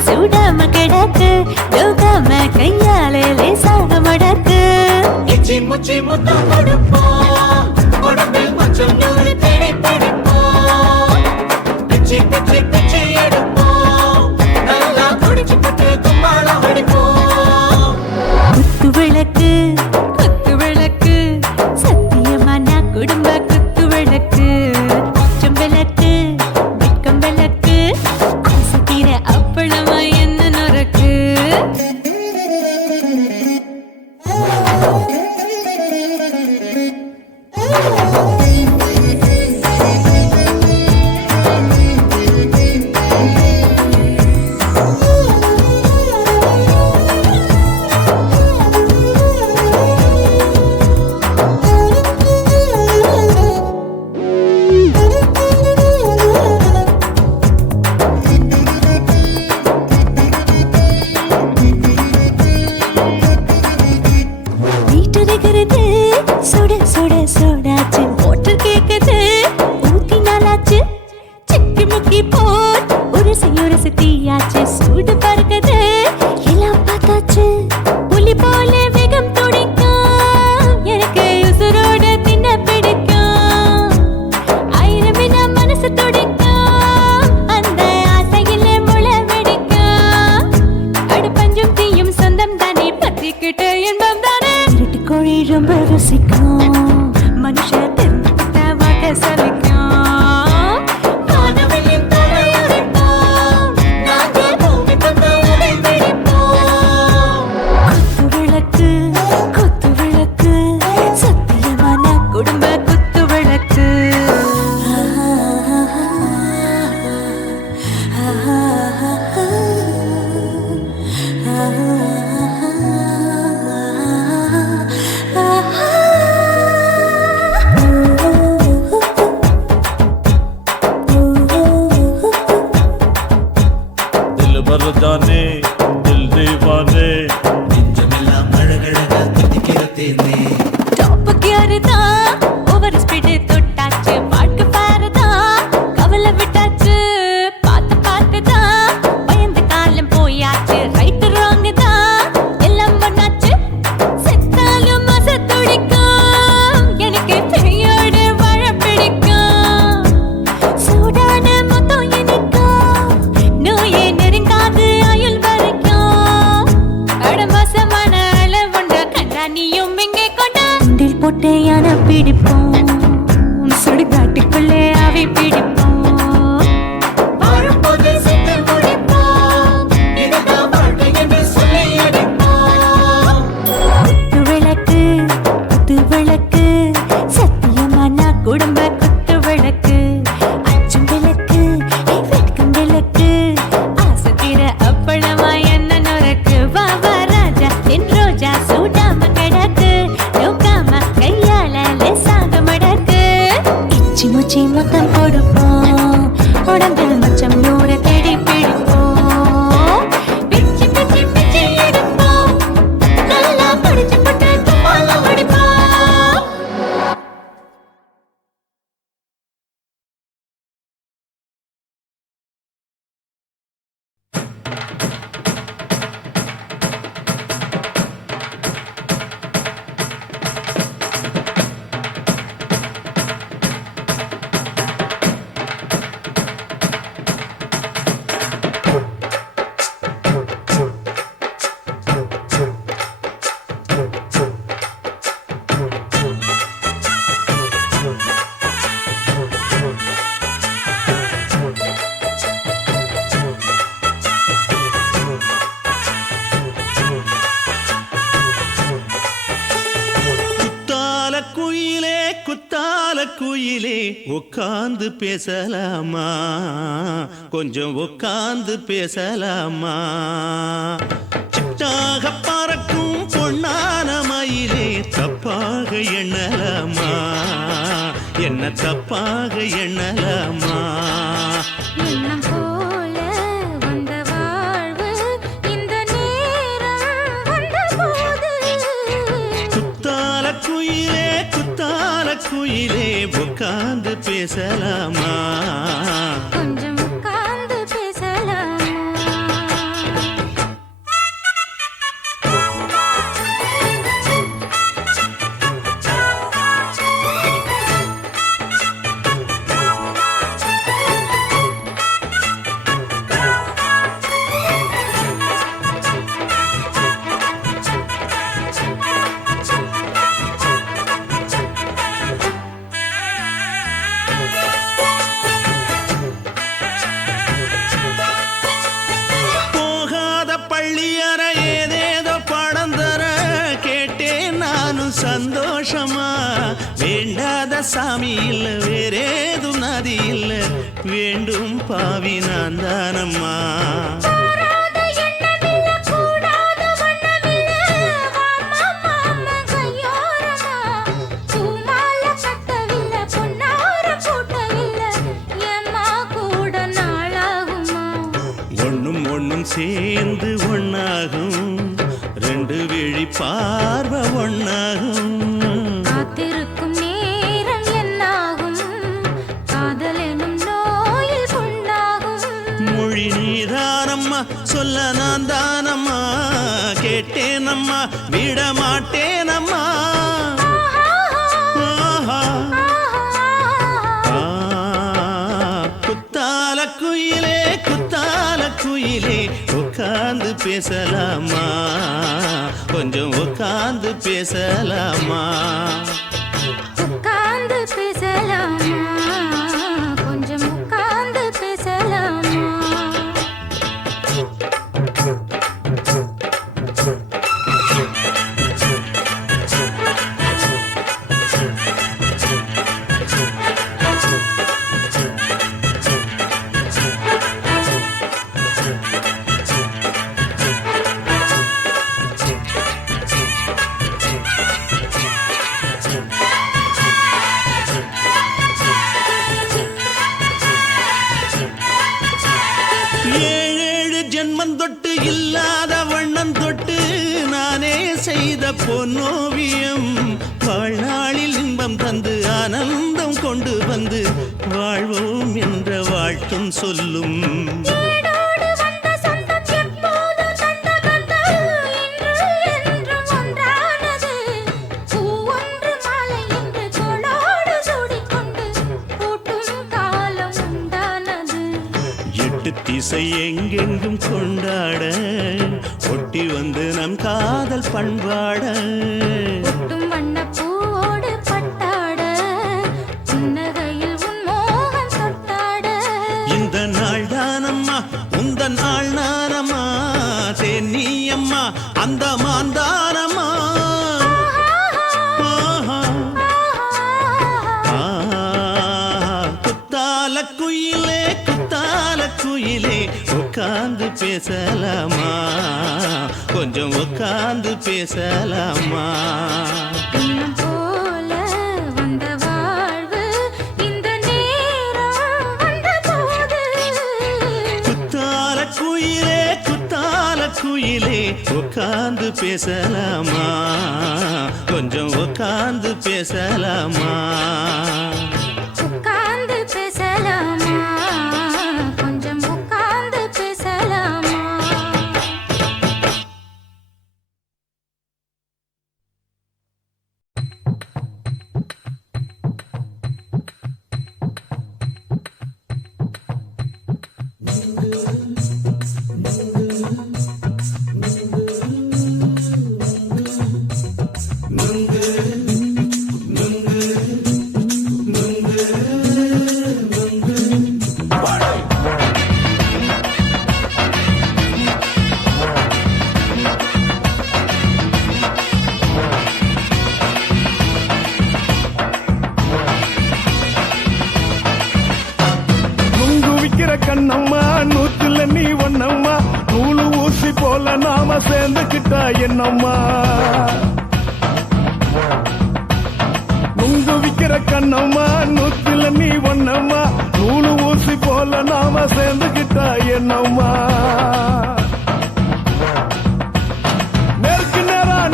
சூடாம கிடக்கு யோகாம கையாலே லேசாக மடக்கு இச்சி முச்சி முத்தம் கொடுப்போம் உடம்பில் மச்சம் நூறு தேடி பிடிப்போம் பிச்சி பிச்சி பிச்சி எடுப்போம் நல்லா குடிச்சு புட்டு கும்பாலம் அடிப்போம் குத்து விளக்கு சத்தியமா நான் குடும்ப குத்து விளக்கு அச்சம் விளக்கு வெட்கம் விளக்கு ஆசை தீர அப்பளமா என்ன நொறுக்கு சுட சுட சோடாச்சு மோட்டர் கேக்குது ஊத்தி நாளாச்சு சிக்கி முக்கி போட் உரசி தீயாச்சு சூடு பறக்குது எல்லாம் பார்த்தாச்சு புலி போல வேகம் துடிக்கும் எனக்கு உசுரோட தின்ன பிடிக்கும் ஆயிரம் மனசு துடிக்கும் அந்த ஆசையில முளை வெடிக்கும் அடு பஞ்சும் தீயும் சொந்தம் தானே பத்திக்கிட்டு இன்பம் தானே இருட்டு கோழி ரொம்ப ருசிக்கும் மனுஷ தெரிஞ்சுக்கிட்ட வாட்ட சலிக்கும் காணவெளியின் தலையடிப்போம் நாங்கள் பூமி தந்த உடை வெடிப்போம் குத்து விளக்கு சத்தியமான குடும்ப குத்து விளக்கு दिल भर जाने दिल दीवाने நெஞ்சமெல்லாம் அழகழகா தித்திக்கிறதேனே டாப்புக்கு யாருதான் ஓவர் ஸ்பீடு தொட்டாச்சு பாட்டு பாருதான் கவலை விட்டாச்சு பார்த்துதான் பயந்து காலம் போயாச்சு ரைட்டு ராங்கு தான் எல்லாம் பண்ணாச்சு செத்தாலும் மச துடிக்கும் எனக்கு பெரியோடு வாழ பிடிக்கும் சூடான மொத்தம் இனிக்கும் நோயே நெருங்காது ஆயுள் வரைக்கும் அடமோசமான அளவுண்ட கண்டா நீயும் இங்கே கொண்டா உண்டில் போட்டு யானை பிடிப்போம் சுடுகாட்டுக்குள்ளே அவை பிடிப்போம் வாழும்போது செத்து முடிப்போம் இதுதான் வாழ்க்கை என்று சொல்லி அடிப்போம் குத்து விளக்கு சத்தியமான குடும்ப குத்து விளக்கு அச்சும் விளக்கு வெட்கம் விளக்கு ஆசை தீர அப்பளமா என்ன நொறுக்கு வா வா ராஜா என் ரோஜா சூடாம கிடக்கு நோக்காம கையால லேசாக மடக்கு இச்சி முச்சி மொத்தம் கொடுப்போம் குயிலே உட்கார்ந்து பேசலாமா கொஞ்சம் உட்கார்ந்து பேசலாமா சிட்டாக பறக்கும் பொன்னான மயிலே தப்பாக எண்ணலாமா என்ன தப்பாக எண்ணலாமா எண்ணம் போல வந்த வாழ்வு இந்த நேரம் வந்தபோது குத்தால குயிலே உட்கார்ந்து பேசலாமா கொஞ்சம் உட்கார்ந்து பேசலாமா சந்தோஷமா வேண்டாத சாமி இல்ல வேறேதும் நதி இல்ல வேண்டும் பாவி நான் தானம்மா ஒண்ணும் ஒண்ணும் சேர்ந்து ஒண்ணாகும் ரெண்டு விழி பார்வை ஒண்ணாகும் காத்திருக்கும் நேரம் என்னாகும் காதல் எனும் நோயில் கொண்டாகும் மொழி நீதானம்மா சொல்ல நான் தானம்மா கேட்டேனம்மா விட மாட்டேனம்மா குத்தால குயிலே உட்கார்ந்து பேசலாமா கொஞ்சம் உட்கார்ந்து பேசலாமா உட்கார்ந்து பேசலாமா கொஞ்சம் உட்கார்ந்து பேசலாமா தொட்டு இல்லாத வண்ணம் தொட்டு நானே செய்த பொன்னோவியம் வாழ்நாளில் இன்பம் தந்து ஆனந்தம் கொண்டு வந்து வாழ்வோம் என்ற வாழ்த்தும் சொல்லும் திசை எங்கெங்கும் கொண்டாட ஒட்டி வந்து நம் காதல் பண்பாட வண்ணப்பூவோடு பட்டாட புன்னகையில் உன் மோகம் தொட்டாட இந்த நாள் தானம்மா உந்த நாள் நானம்மா தேனி அம்மா அந்த மாந்தானம்மா குயிலே உட்கார்ந்து பேசலாமா கொஞ்சம் உட்கார்ந்து பேசலாமா எண்ணம் போல வந்த வாழ்வு இந்த நேரம் வந்தபோது குத்தால குயிலே உட்கார்ந்து பேசலாமா கொஞ்சம் உட்கார்ந்து பேசலாமா உட்கார்ந்து பேசலாமா கொஞ்சம் உட்கார்ந்து பேசலாமா நாம சேர்ந்துக்கிட்டா என்னம்மா நுங்கு விக்கிற கண்ணம்மா நூத்துல நீ ஒன்னம்மா நூலு ஊசி போல நாம சேர்ந்துக்கிட்டா என்னம்மா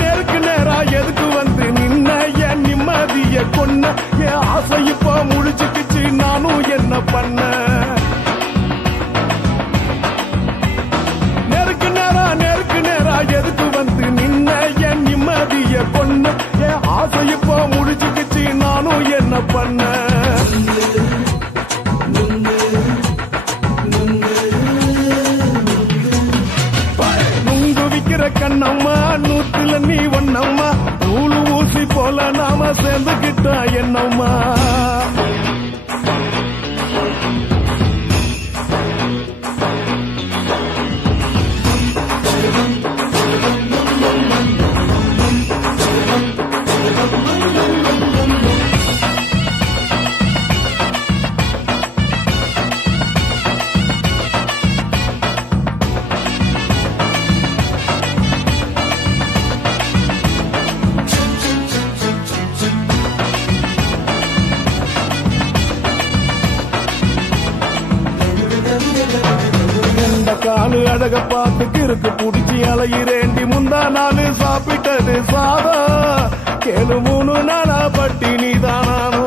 நேருக்கு நேரா எதுக்கு வந்து நின்ன என் நிம்மதிய கொன்ன என் ஆசை இப்போ முடிச்சுக்கிச்சு நானும் என்ன பண்ண நேருக்கு நேரா எதுக்கு வந்து நின்ன என் நிம்மதிய கொன்ன என் ஆசை இப்போ முடிச்சுக்கிச்சு நானும் என்ன பண்ண நுங்கு விக்கிற கண்ணம்மா நூத்துல நீ ஒன்னம்மா நூலு ஊசி போல நாம சேர்ந்துக்கிட்டா என்னம்மா காலு அழக பார்த்து கிறுக்கு புடிச்சி அலையிறேண்டி முந்தா நாலு சாப்பிட்டது சாதம் கேளு 3 நாளா பட்டினி தானானோ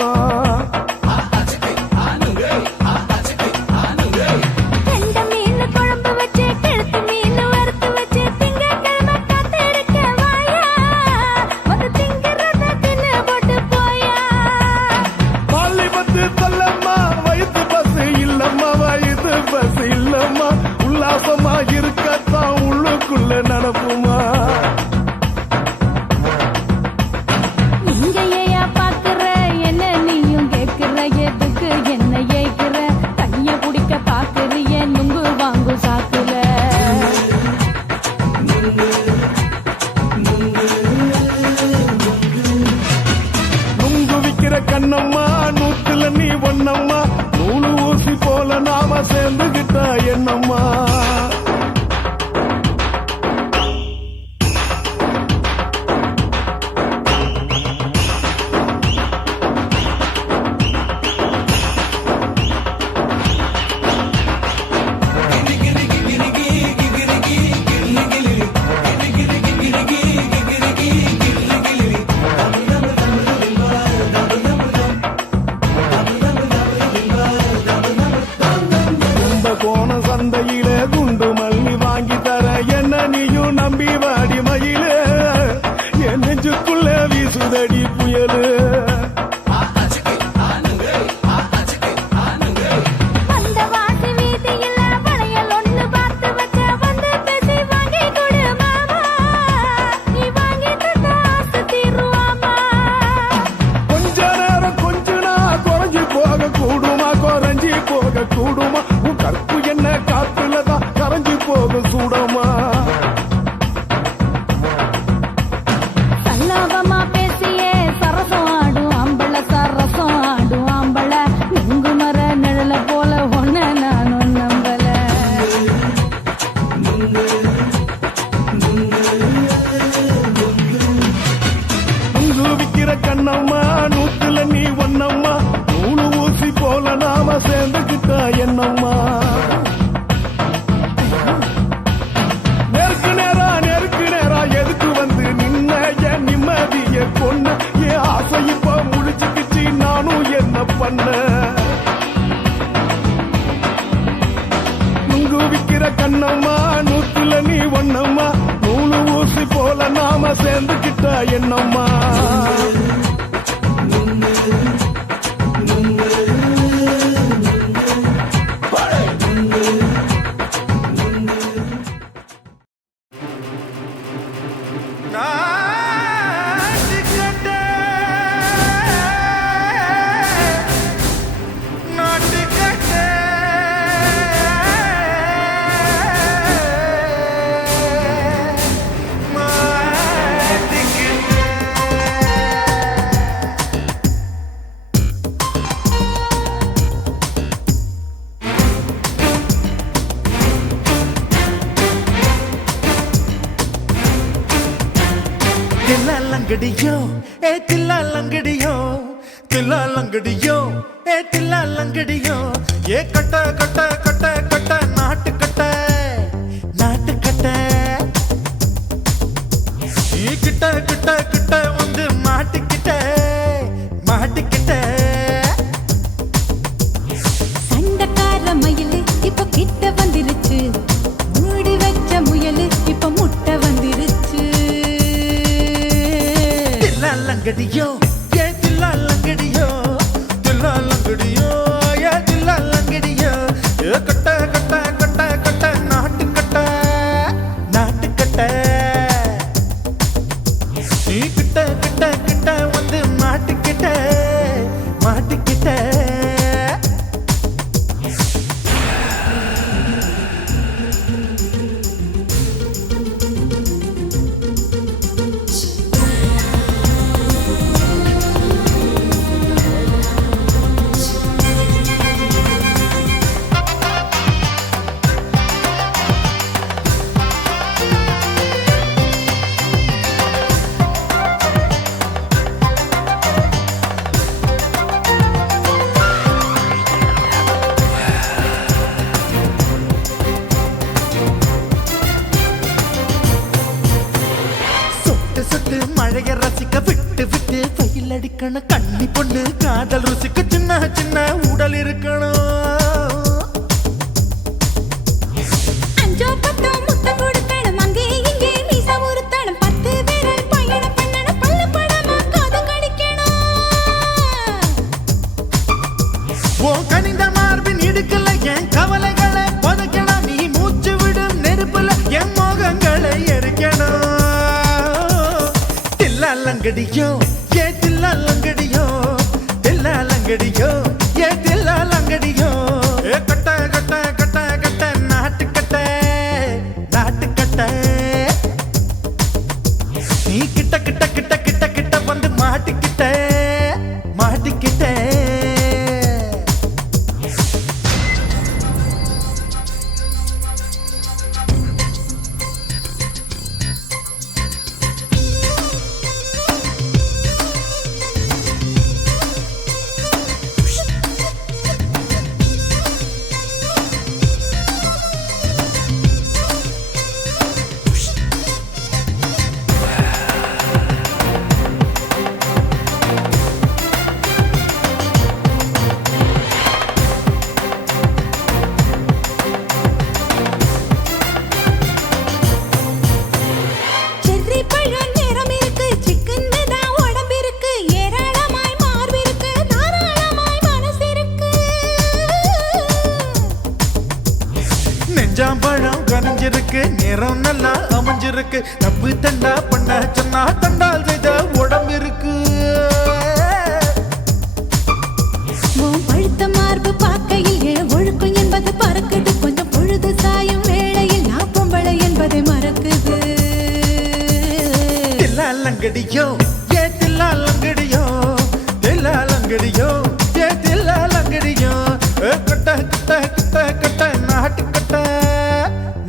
பள்ளி பத்து சொல்லம்மா வயிற்று பஸ் இல்லம்மா வயிற்று பஸ் இல்லம்மா உல்லாசமா இருக்கத்தான் உள்ளுக்குள்ள நடப்புமா இங்கேயா பாக்குற என்ன நீயும் கேக்குற எதுக்கு என்ன ஏய்க்கிற கைய குடிக்க பாக்குறிய நுங்கு வாங்கு சாக்குற நுங்கு விக்கிற கண்ணம்மா நூத்துல நீ ஒன்னம்மா நூலு ஊசி போல நாம சேர்ந்துகிட்டா என்னம்மா கோண சந்தையிலே குண்டு மல்லி வாங்கி தர என்ன நீயும் நம்பி வாடி மயிலே என் நெஞ்சுக்குள்ள வீசுதடி புயலு கொஞ்ச நேரம் கொஞ்சனா குறைஞ்சி போக கூடுமா குறைஞ்சி போக கூடுமா உன் கற்பு என்ன காத்துலதான் கரைஞ்சி போக சூடமா சல்லாபமா பேசியே சரசம் ஆடும் ஆம்பள சரசம் ஆடும் ஆம்பள நுங்கு மர நிழல போல ஒன்ன நானும் நம்பல நுங்கு விக்கிற கண்ணம்மா நூத்துல நீ ஒன்னம்மா நூலு ஊசி போல நாம சேர்ந்துக்கிட்டா என்னம்மா நேருக்கு நேரா எதுக்கு வந்து நின்ன என் நிம்மதிய கொன்ன என் ஆசை இப்ப முடிச்சுக்கிச்சு நானும் என்ன பண்ண நுங்கு விக்கிற கண்ணம்மா நூத்துல நீ ஒன்னம்மா நூலு ஊசி போல நாம சேர்ந்துக்கிட்டா என்னம்மா லங்கடியோ ஏ தில்லா லங்கடியோ தில்லா லங்கடியோ ஏ தில்லா லங்கடியோ ஏ கட்ட கட்ட கட்ட கட்ட நாட்டு கட்ட நாட்டு கட்ட நீ கிட்ட கிட்ட கிட்ட வந்து மாட்டிக்கிட்ட மாட்டிக்கிட்ட சண்டக்கார மயிலு இப்ப கிட்ட வந்துருச்சு மூடி வச்ச முயலு இப்ப முட்டை வந்துருச்சு தில்லா லங்கடியோ ஏ தில்லா லங்கடியோ தில்லா லங்கடியோ ஏ தில்லா லங்கடியோ ஏ கட்ட கட்ட கட்ட கட்ட நாட்டு கட்ட நாட்டு கட்ட நீ கிட்ட கிட்ட கிட்ட வந்து மாட்டிக்கிட்ட மாட்டிக்கிட்ட சொட்டு சொட்டு மழைய ரசிக்க விட்டு விட்டு வெயில் அடிக்கணும் கண்ணி பொண்ணு காதல் ருசிக்க சின்ன சின்ன உடல் இருக்கணும் அஞ்சோ பத்தோ முத்தம் கொடுக்கணும் அங்கே இங்கே மீசா உருத்தணும் 10 பேரல் பயணம் பண்ணணும் பல்ல படமா காது கடிக்கணும் ஓ கனிந்த மார்பின் இடுக்கல என் கவலைகளை புதைக்கணும் நீ மூச்சு விடும் நெருப்புல என் மோகங்களை எரிக்கணும் தில்லா லங்கடியோ ஏ தில்லா லங்கடியோ தில்லா லங்கடியோ ஏ தில்லா லங்கடியோ ஏ கட்ட கட்ட கட்ட கட்ட நாட்டு கட்ட நாட்டு கட்ட நீ கிட்ட கிட்ட கிட்ட கிட்ட கிட்ட வந்து மாட்டிக்கிட்ட மாட்டிக்கிட்ட செர்ரி பழம் நிறம் இருக்கு சிக்கன்னு தான் உடம்பு இருக்கு ஏராளமாய் மார்பு இருக்கு தாராளமாய் மனசு இருக்கு நெஞ்சாம்பழம் கனிஞ்சிருக்கு நிறம் நல்லா அமைஞ்சிருக்கு தப்பு தண்டா பண்ண சொன்னா தண்டால் செய்த உடம்பு இருக்கு உன் பழுத்த மார்பு பார்க்கையில் என் ஒழுக்கம் என்பது பறக்குது கொஞ்சம் பொழுது சாயும் வேளையில் நான் பொம்பளை என்பதை மறக்குது தில்லா லங்கடியோ ஏ தில்லா லங்கடியோ தில்லா லங்கடியோ ஏ தில்லா லங்கடியோ ஏ கட்ட கட்ட கட்ட கட்ட நாட்டு கட்ட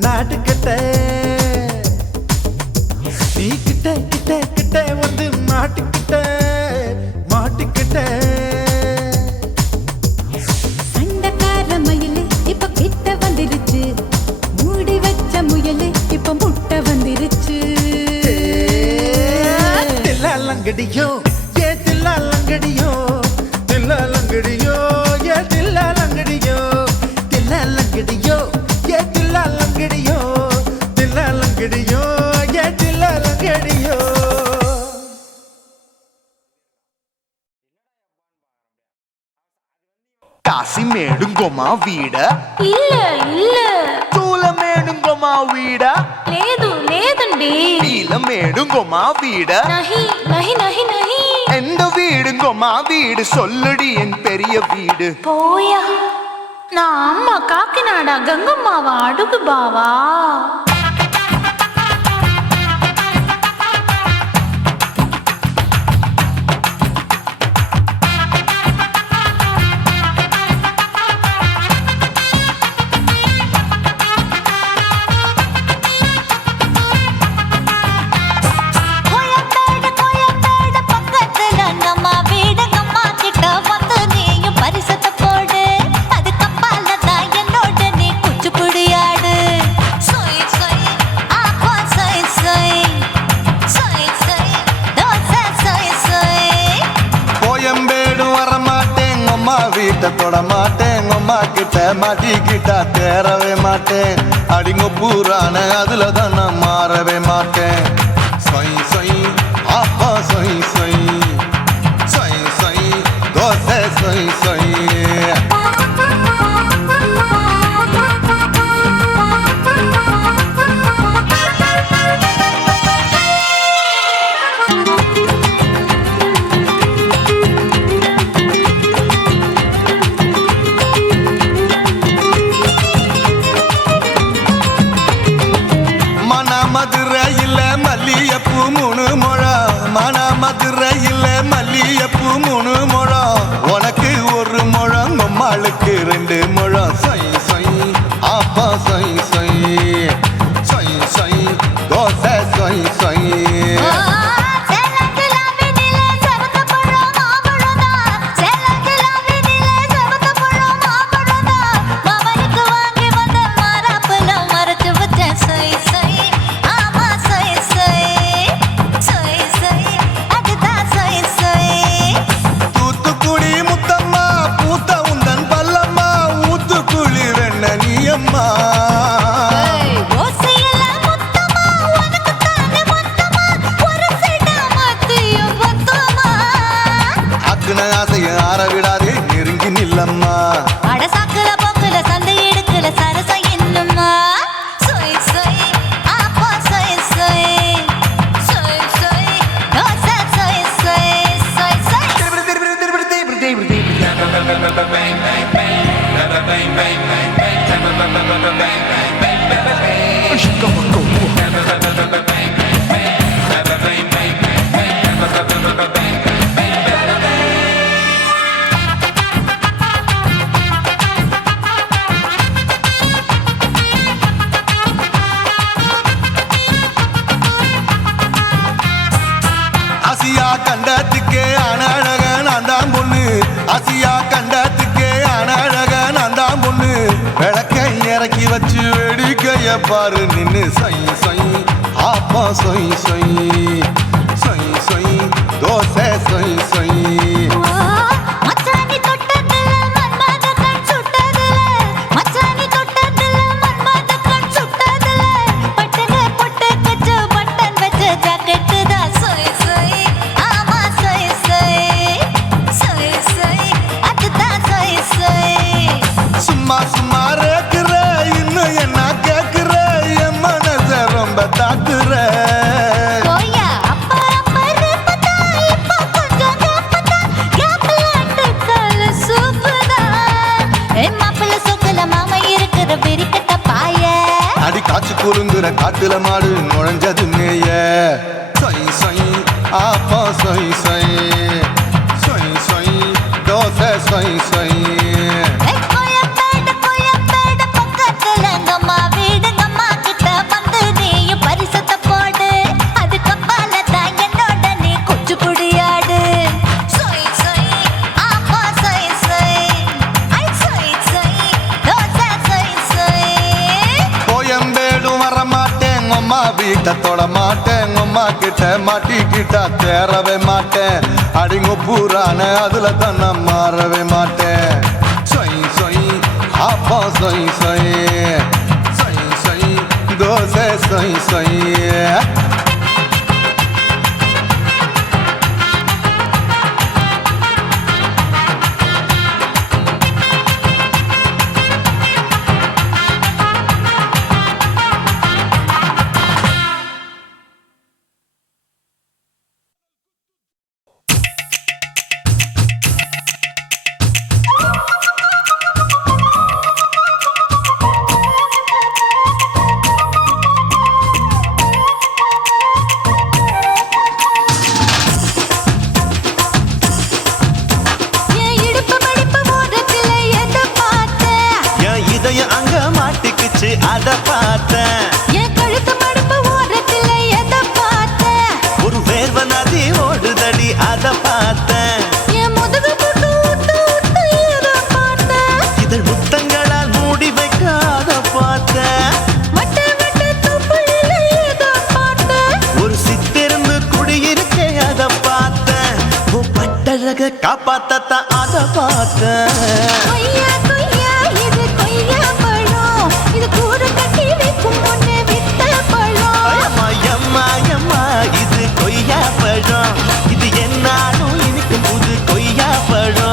நாட்டு கட்ட நீ கிட்ட கிட்ட கிட்ட வந்து மாட்டிக்கிட்ட மாட்டிக்கிட்ட சண்டக்கார மயிலு இப்ப கிட்ட வந்துருச்சு மூடி வச்ச முயலு இப்ப முட்டை வந்துருச்சு தில்லா லங்கடியோ ஏ தில்லா லங்கடியோ தில்லா லங்கடியோ ஏ தில்லா லங்கடியோ தில்லா லங்கடியோ ஏ தில்லா லங்கடியோ தில்லா லங்கடியோ ஏ தில்லா லங்கடியோ కాశీమేడుంగోమా వీడ இல்ல இல்ல చూలమేడుంగోమా వీడ లేదు లేదండి నీలమేడుంగోమా వీడ నహి నహి నహి నహి எந்த வீடுங்கோமா வீடு சொல்லுடி என் பெரிய வீடு పోయా నా అమ్మ కాకినాడ గంగమ్మావా అడుగు బావా కోయంబేడు కోయంబేడు வீட்டை தொட மாட்டேன் அம்மா கிட்ட மாட்டிக்கிட்டா தேரவே மாட்டேன் அடிங்க பூரான அதுல தான் நான் மாறவே மாட்டேன் சொய் சொய் அப்பா சொய் சொய் சொய் சொய் தோசை சொய் சொய் மதுரையில் மல்லியப்பூ 3 முழம் மதுரையில் மல்லியப்பூ 3 முழம் உனக்கு 1 முழம் அம்மாளுக்கு 2 முழம் சொய் சொய் அப்பா சொய் சொய் சொய் சொய் தோசை சொய் சொய் ஆசியா கண்டத்துக்கே அனழக நான் தான் பொண்ணு ஆசியா கண்டத்துக்கே அனழக நான் தான் பொண்ணு விளக்கை இறக்கி வச்சு வேடிக்கைய பாரு நின்னு சொய் சொய் ஆப்பா சொய் சொய் சொய் சொய் தோசை சொய் சொய் சும்மா சும்மா ரேக்குற இன்னும் என்ன கேக்குற என் மனச ரொம்ப தாக்குற அடி காய்ச்சி குறுங்குற காட்டுல மாடு நுழைஞ்சது மேய சொய் சொய் ஆப்பா சொய் சொய் சொய் சொய் தோசை சொய் சொய் வீட்டை தொட மாட்டேன் அம்மா கிட்ட மாட்டிக்கிட்டா தேரவே மாட்டேன் அடிங்க பூரான அதுல தான் நான் மாறவே மாட்டேன் சொய் சொய் அப்பா சொய் சொய் சொய் சொய் தோசை சொய் சொய் கண்டழக காப்பாத்தத்தான் அத பார்த்தேன். கொய்யா கொய்யா இது கொய்யா பழம், இது கூற கட்டி வைக்கும் முன்னே வித்த பழம். அம்மா எம்மா எம்மா இது கொய்யா பழம், இது என்னாலும் இனிக்கும் புது கொய்யா பழம்.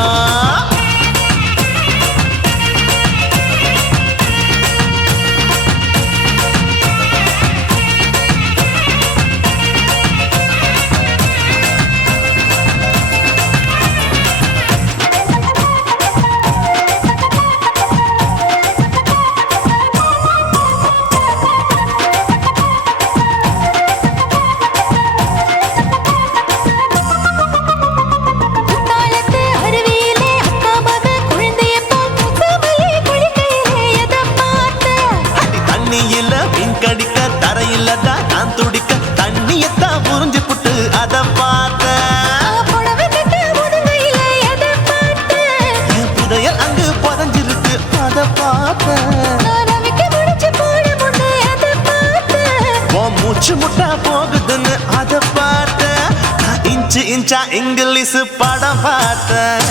குத்தாலத்து அருவியிலே அக்கா மக குழந்தைய போல் முகமலே குளிக்கையிலே எதை பார்த்தேன்? அடி தண்ணியில மீன் கடிக்க தரையில தான் நான் துடிக்க தண்ணியத்தான் புரிஞ்சு புட்டு அத பார்த்தேன். புடவை கட்ட முதுகையிலே எதை பார்த்தேன்? என் புதையல் அங்கு புதஞ்சிருக்கு அத பார்த்தேன். நான் ரவிக்கு முடிச்சு போட முன்னே எதை பார்த்தேன்? உன் மூச்சு முட்டா போகுதுன்னு அத பார்த்தேன். நான் இன்ச்சு இன்ச்சா இங்கிலீஷ் படம் பார்த்தேன்.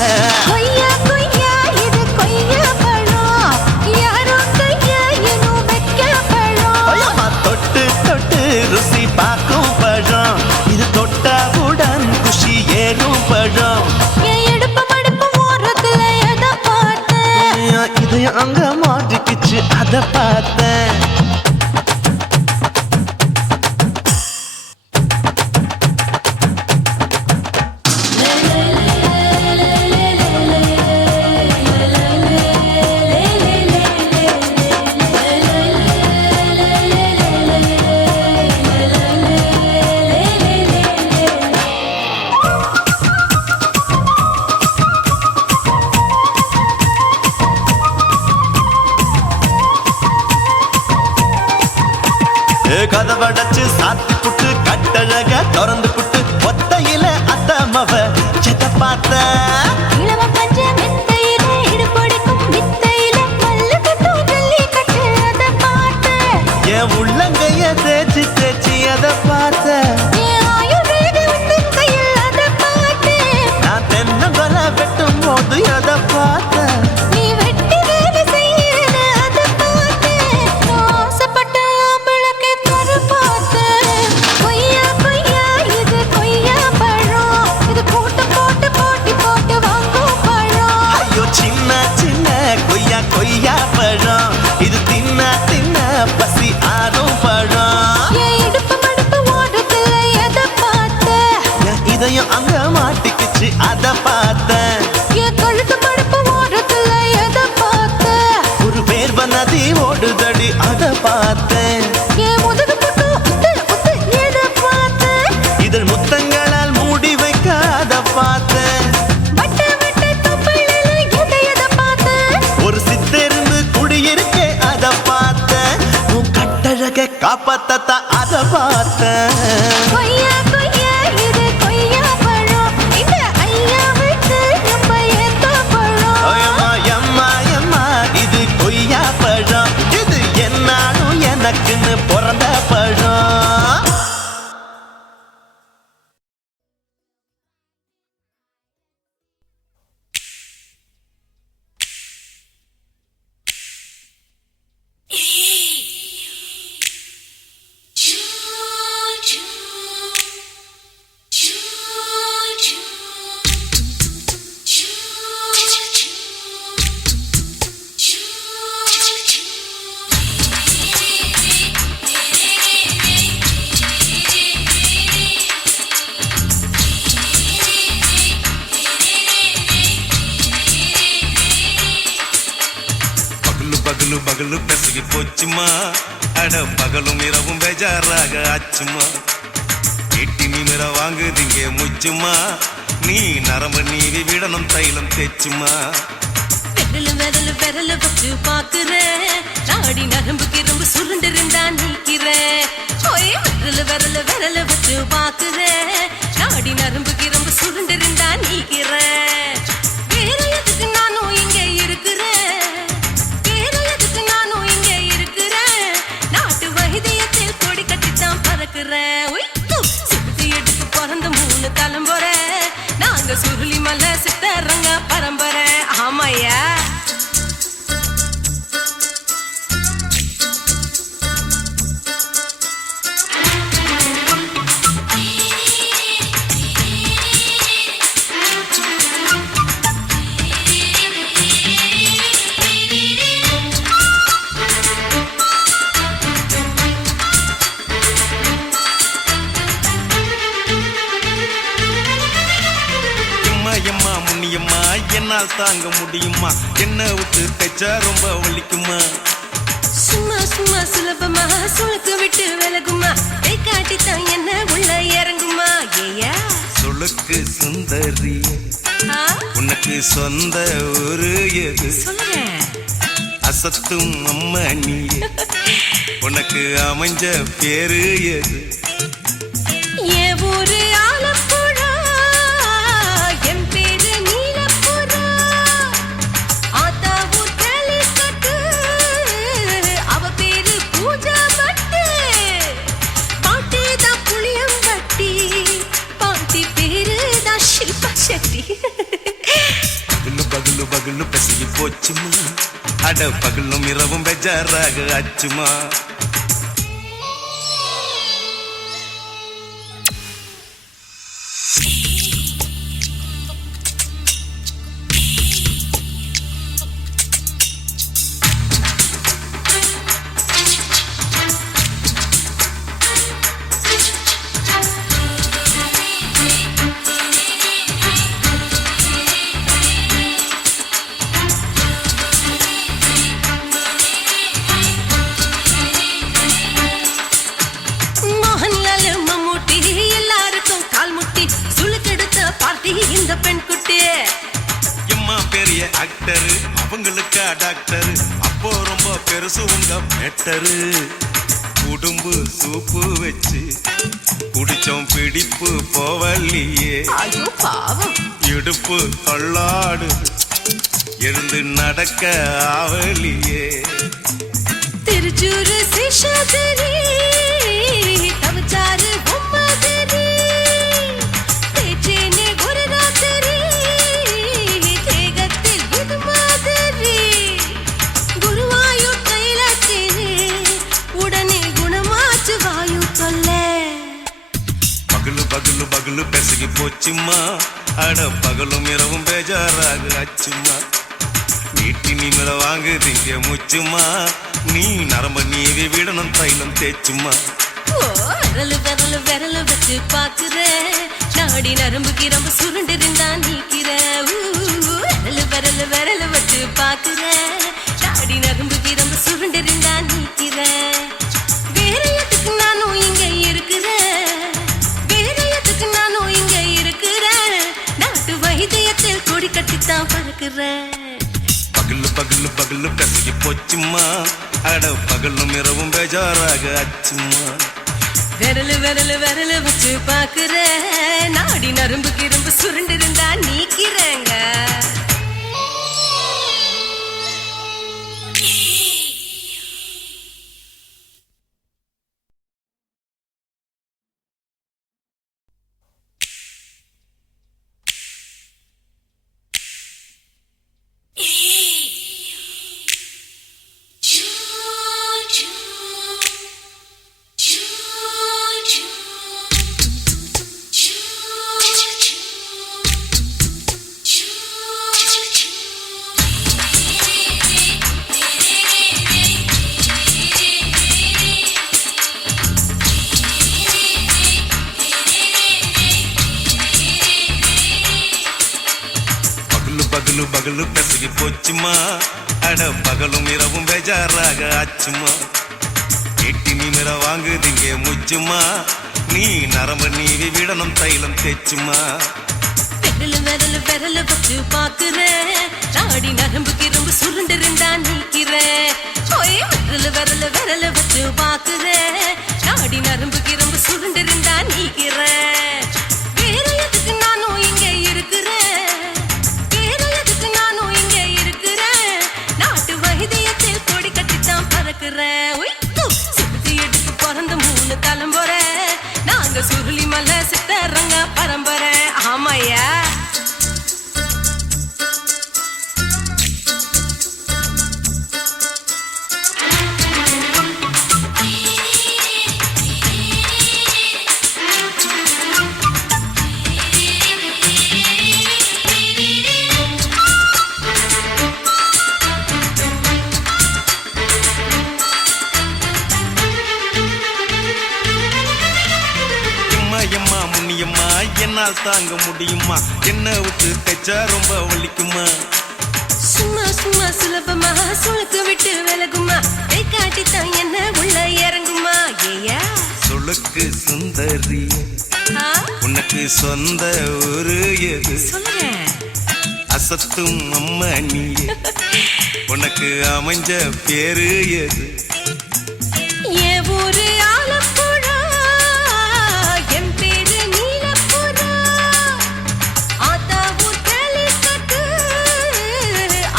கொய்யா கொய்யா இது கொய்யா பழம், யாரோ கையா இன்னும் வைக்க பழம். ஐயம்மா தொட்டு தொட்டு ருசி பார்க்கும் பழம், இது தொட்டவுடன் குஷி ஏறும் பழம். என் இடுப்பு மடுப்பு ஓரத்துல எதை பார்த்தேன்? என் இதயம் அங்க மாட்டிக்கிச்சு அத பார்த்தேன். கதவடைச்சு சாத்தி புட்டு கட்டழக திறந்து புட்டு ஒத்தையில அத்தமவ செத்த பார்த்த. இளவ பஞ்ச மெத்தையிலே இடுப்பொடிக்கும் வித்தையிலே மல்லு கட்டும் ஜல்லி கட்டு அதை பார்த்தேன். என் உள்ளங்கைய தேய்ச்சி தேய்ச்சி அத பார்த்த. என் ஆயுர்வேத உந்தன் கையில் அதை பார்த்தேன். நான் தென்னங்கொலை வெட்டும் போது அத பார்த்த. நீ வெட்டி வேலை செய்யறது அதை பார்த்தேன். நான் ஆசைப்பட்ட ஆம்பளுக்கு தர பார்த்தேன். கொய்யா கொய்யா இது கொய்யா பழம், இது போட்டு போட்டு போட்டி போட்டு வாங்கும் பழம். ஐயோ சின்ன சின்ன கொய்யா கொய்யா பழம், இது தின்ன தின்ன பசி ஆறும் பழம். என் இடுப்பு மடுப்பு ஓரத்துல எதை பார்த்தேன்? என் இதயம் அங்க மாட்டிக்கிச்சு அத பார்த்தேன். என் கழுத்து மடுப்பு ஓரத்துல எதை பார்த்தேன்? ஒரு வேர்வ நதி ஓடுதடி அத பார்த்தேன். என் முதுகு புட்டு உத்து உத்து எதை பார்த்தேன்? இதழ் முத்தங்களால் மூடி வைக்க அத பார்த்தேன். வட்ட வட்ட தொப்பையில எதை பார்த்தேன்? ஒரு சித்தெருந்து குடியிருக்கே அத பார்த்தேன். உன் கட்டழக காப்பாத்தத்தான் அத பார்த்தேன். கொய்யா கொய்யா இது கொய்யா பழம், இந்த ஐயா விட்டு நம்ம ஏத்த பழம். ஐயம்மா எம்மா எம்மா இது கொய்யா பழம், இது என்னாலும் எனக்குன்னு பிறந்த பழம். பகலு பகலு பெசகி போச்சுமா, அட பகலும் இரவும் பேஜாராக ஆச்சுமா. எட்டி நிமிர வாங்குதிங்க முச்சுமா, நீ நரம்பு நீவி விடணும் தைலம் தேச்சுமா. விரலு விரலு விரலு வச்சு பாக்குறேன், நாடி நரம்பு கிரம்பு சுருண்டிருந்தா நீக்கிறேன். ஓய் விரலு விரலு விரலு வச்சு பாக்குறேன், நாடி நரம்பு கிரம்பு சுருண்டிருந்தா நீக்கிறேன். வேற எதுக்கு நானும் இங்க இருக்கிறேன், வேற எதுக்கு நானும் இங்க இருக்கிறேன். நாட்டு வைத்தியத்தில் கொடி கட்டித்தான் பறக்கிறேன். சிறுத்தை எடுத்து பிறந்த 3 தலைமுறை நாங்க சுருளி மலை சித்தரங்க பரம்பரை ஆமையா. எம்மா முன்னியம்மா என்னால் தாங்க முடியுமா, என்ன விட்டு தைச்சா ரொம்ப வலிக்குமா. சும்மா சும்மா சுலபமா சுளுக்கு விட்டு விலகுமா, கை காட்டித்தான் என்ன உள்ள இறங்குமா. ஏயா சுளுக்கு சுந்தரி உனக்கு சொந்த ஊரு எது, சொல்றேன் அசத்தும் அம்மா நீ உனக்கு அமைஞ்ச பேரு எது. என் ஊரு ஆலப்புழா, என் பேரு நீலப்புறா. ஆத்தா ஊர் கேலிக்கட்டு, அவ பேரு பூஜா பட்டு. பாட்டி தான் புளியம்பட்டி, பாட்டி பேரு தான் ஷில்பா செட்டி. பகலு பகலு பகலு பசிக்கு போச்சுமா, அட பகலும் இரவும் பெஜாராக ஆச்சுமா. இந்த பெண் குட்டி எம்மா பெரிய ஆக்டரு, அவங்களுக்கா டாக்டரு, அப்போ ரொம்ப பெருசு உங்க மேட்டரு. உடும்பு சூப்பு வச்சு குடிச்சோம் பிடிப்பு போவல்லையே, ஐயோ பாவம். இடுப்பு தள்ளாடு எழுந்து நடக்க ஆவலியே. திருச்சூரு சேஷாதிரி தவச்சாரு பொம்மதிரி, தேச்சேனே ஒரு ராத்திரி தேகத்தில் இது மாதிரி. குருவாயூர் தைலத்தினே உடனே குணமாச்சு வாயு சொல்ல. பகலு பகலு பகலு பெசகி போச்சுமா, அட பகலும் இரவும் பேஜாராக ஆச்சுமா. நீட்டி நிமிர வாங்கு திங்க முச்சுமா, நீ நரம்ப நீவி விடணும் தைலம் தேச்சுமா. விரலு விரலு விரலு வச்சு பாக்குற, நாடி நரம்பு கிரம்பு சுருண்டு இருந்தா நீக்கிற. விரலு விரலு விரலு வச்சு பாக்குற, நாடி நரம்பு கிரம்பு சுருண்டு இருந்தா நீக்கிற. வேற எதுக்கு நானும் இங்க இருக்கிறேன், வேற எதுக்கு நானும் இங்க இருக்கிறேன். நாட்டு வைத்தியத்தில் கொடி கட்டித்தான் பறக்கிறேன். பகலு பகலு பகலு பெசகி போச்சுமா, அட பகலும் இரவும் பேஜாராக ஆச்சுமா. விரலு விரலு விரலு வச்சு பாக்குற, நாடி நரம்பு கிரம்பு சுருண்டு இருந்தா நீக்கிறேங்க. பகலு பகலு பெசகி போச்சுமா, அட பகலும் இரவும் பேஜாராக ஆச்சுமா. எட்டி நிமிர வாங்கு திங்க முச்சுமா, நீ நரம்ப நீவி விடணும் தைலம் தேச்சுமா. விரலு விரலு விரலு வச்சு பாக்குற, நாடி நரம்பு கிரம்பு சுருண்டு இருந்தா நீக்கிற. விரலு விரலு விரலு வச்சு பாக்குற, நாடி நரம்பு கிரம்பு சுருண்டு இருந்தா நீக்கிற. வேற எதுக்கு நானும் இங்க இருக்கிறேன், வேற எதுக்கு நானும் இங்க இருக்கிறேன். நாட்டு வைத்தியத்தில் கொடி கட்டித்தான் பறக்கிறேன். சுத்தி எடுத்து பிறந்த 3 தலைமுறை, நாங்க சுருளி மலை சித்தரங்க பரம்பரை ஆமையா. என்னால் தாங்க முடியுமா? என்ன விட்டு தைச்சா ரொம்ப வலிக்குமா? சும்மா சும்மா சுலபமா சுளுக்கு விட்டு விலகுமா? கை காட்டித்தான் என்ன உள்ள இறங்குமா? ஏயா சுளுக்கு சுந்தரி உனக்கு சொந்த ஊரு எது? சொல்றேன் அசத்தும் அம்மா நீயே உனக்கு அமைஞ்ச பேரு எது? என் ஊரு ஆலப்புழா, என் பேரு நீலப்புறா. ஆத்தா ஊர் கேலிக்கட்டு,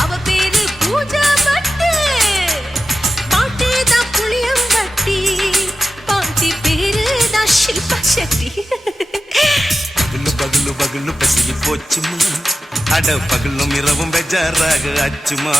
அவ பேரு பூஜா பட்டு. பாட்டி தான் புளியம்பட்டி, பாட்டி பேரு தான் ஷில்பா செட்டி. பகலு பகலு பகலு பசிக்கு போச்சுமா, அட பகலும் இரவும் பெஜாராக ஆச்சுமா.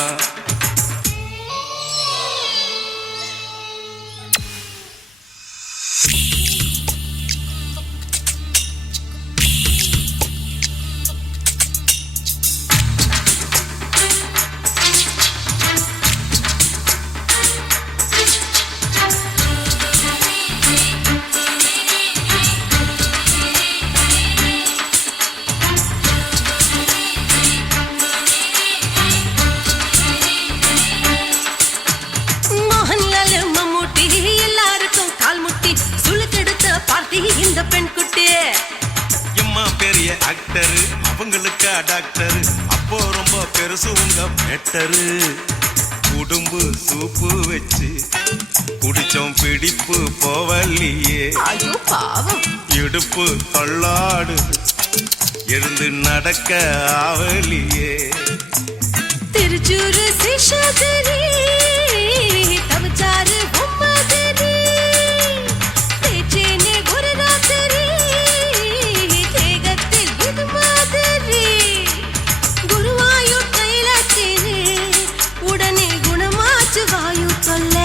இந்த பெண் குட்டி எம்மா பெரிய ஆக்டர், அவங்களுக்கா டாக்டர், அப்போ ரொம்ப பெருசு உங்க பெட்டரு. உடும்பு சூப்பு வச்சு குடிச்சோம் பிடிப்பு போவல்லையே. ஐயோ பாவம், இடுப்பு தள்ளாடு எழுந்து நடக்க ஆவலியே. திருச்சூரு சிஷாதிரி தவச்சாரு பொம்மதிரி, தேச்சேனே ஒரு ராத்திரி தேகத்தில் இது மாதிரி. குருவாயூர் கைலாச்சேனே உடனே குணமாச்சு வாயு சொல்ல.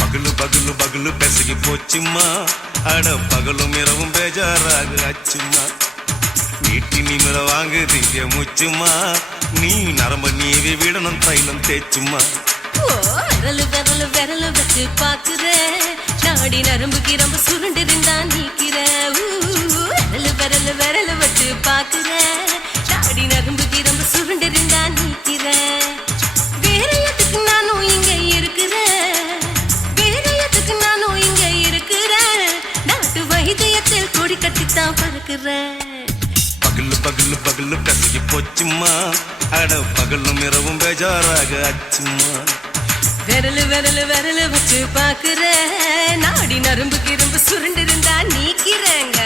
பகலு பகலு பகலு பெசகி போச்சுமா, அட பகலும் இரவும் பேஜாராக ஆச்சுமா. நீட்டி நிமிர வாங்கு திங்க முச்சுமா, நீ நரம்ப நீவி விடணும் தைலம் தேச்சுமா. விரலு விரலு விரலு வச்சு பாக்குற, நாடி நரம்பு கிரம்பு சுருண்டு இருந்தா நீக்கிற. விரலு விரலு விரலு வச்சு பாக்குற, நாடி நரம்பு கிரம்பு சுருண்டு இருந்தா நீக்கிற. வேற எதுக்கு நானும் இங்க இருக்கிற, வேற எதுக்கு நானும் இங்க இருக்கிற. நாட்டு வைத்தியத்தில் கொடி கட்டித்தான் பறக்குற. பகலு பகலு பகலு பெசகி போச்சுமா, அட பகலும் இரவும் பேஜாராக ஆச்சுமா. விரலு விரலு விரலு வச்சு பாக்குற, நாடி நரம்பு கிரும்பு சுருண்டு இருந்தா நீக்கிறேங்க.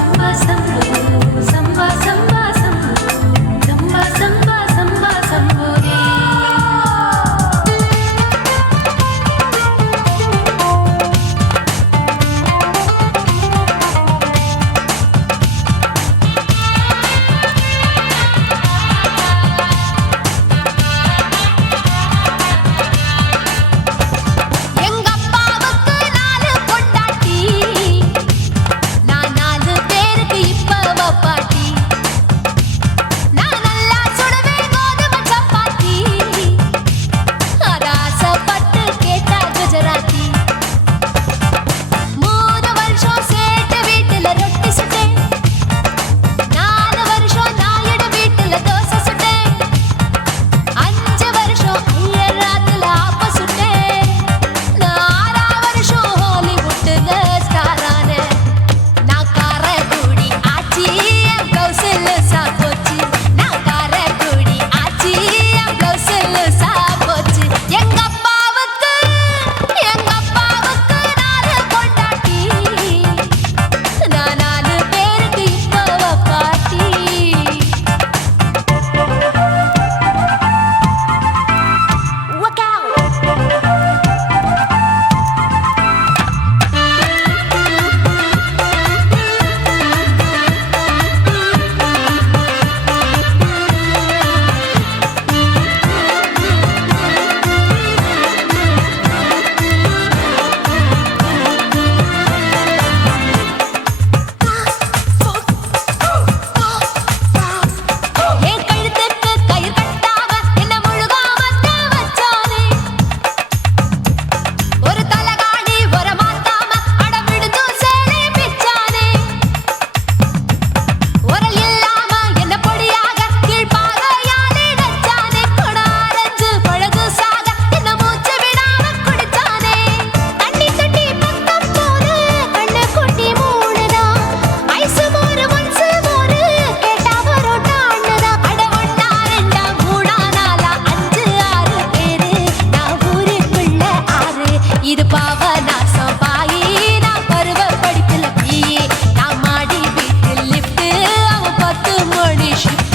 Samba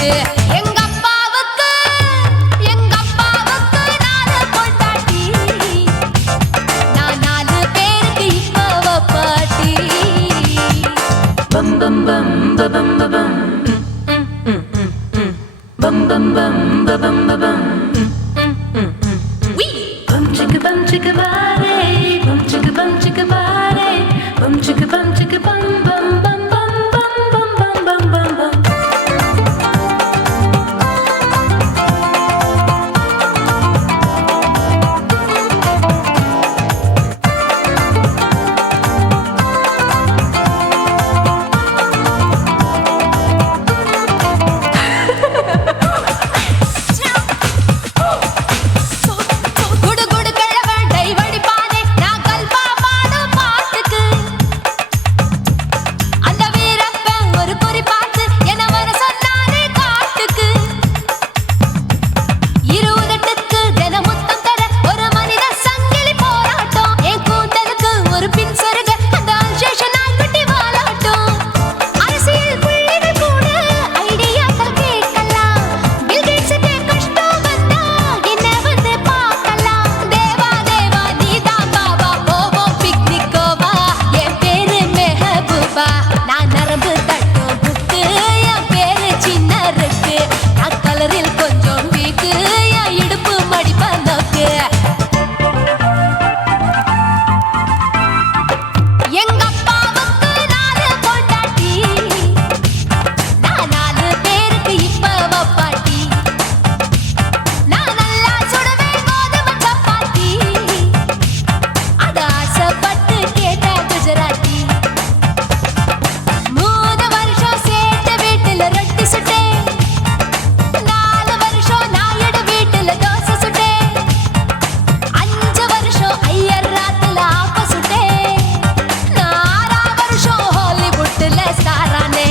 இருக்கு. எங்க அப்பாவுக்கு நாலு பொண்டாட்டி, நான் 4 பேருக்கு இப்ப பாட்டி. பம் பம் பம் பம் பம் bum bum bum bum bum bum bum chicka bare bum chicka bare bum chicka bum bum bum bum bum bum bum bum bum. குடு குடு கிழவன் டைவடி பானே நான் கல்பா பாடும் பாட்டுக்கு. அந்த வீரப்பன் ஒரு குறி பார்த்து என்ன வர சொன்னாரே காட்டுக்கு. 20 தினமுத்தம் தர ஒரு மனித சங்கிலி போராட்டம். என் கூந்தலுக்கு ஒரு பின் சொருக அந்த அல்சேஷன் குட்டி வாலாட்டம். அரசியல் புள்ளிகள் கூட ஐடியாக்கள் கேட்கலாம். பில் கேட்ஸுக்கு கஷ்டம் வந்தா என்ன வந்து பார்க்கலாம். தேவா தேவா நீதான் பாபா போவோம் பிக்னிக்கோவா. என் பேரு மெஹபூபா, நான் நரம்பு தட்டும் புக்கு. என் பேரு சின்ன இருக்கு, நான் கலரில் கொஞ்சம் வீக்கு. என் இடுப்பு மடிப்ப நோக்கு. எங்க அப்பாவுக்கு 4 பொண்டாட்டி, நான் 4 பேருக்கு இப்ப பாட்டி. நான் நல்லா சுடுவேன் கோதுமை சப்பாத்தி, அத ஆசைப்பட்டு கேட்ட குஜராத்தி. 3 வருஷம் சேர்த்த வீட்டுல ரொட்டி சுட்டேன். 4 வருஷம் நாயுடு வீட்டுல தோசை சுட்டேன். 5 வருஷம் ஐயர் ராத்துல ஆப்ப சுட்டேன். 6 வருஷம் ஹாலிவுட்ல ஸ்டாரானே.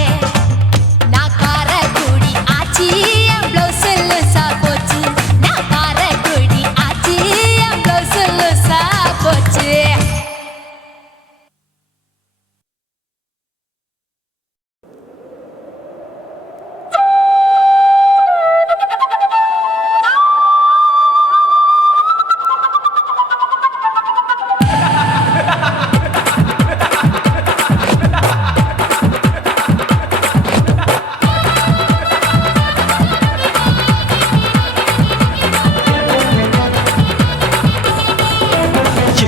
நான் காரக்குடி ஆச்சி, என் பிளவுஸ் லூசா போச்சு. நான் காரக்குடி ஆச்சி, என் பிளவுஸ் லூசா போச்சு.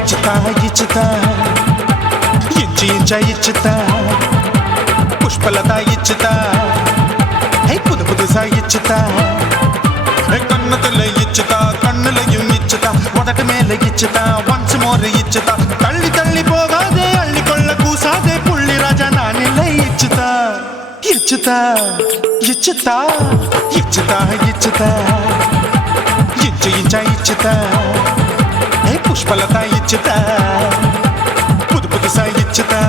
ఇచ్చుతా ఇచ్చుతా పుష్పలత ఇచ్చుతా புது புதுசா இச்சுதா. கண்ணத்துல இச்சுதா, கண்ணுலையும் இச்சுதா, உதட்டு மேல இச்சுதா, ஒன்ஸ் மோர் இச்சுதா. தள்ளி தள்ளி போகாதே, அள்ளி கொள்ள கூசாதே, புள்ளி ராஜா நான் இல்லை. இச்சுதா இச்சுதா இச்சுதா இச்சுதா இச்சுதா இஞ்சா இச்சுதா. புஷ்பலதா இச்சுதா, புது புதுசா இச்சுதா.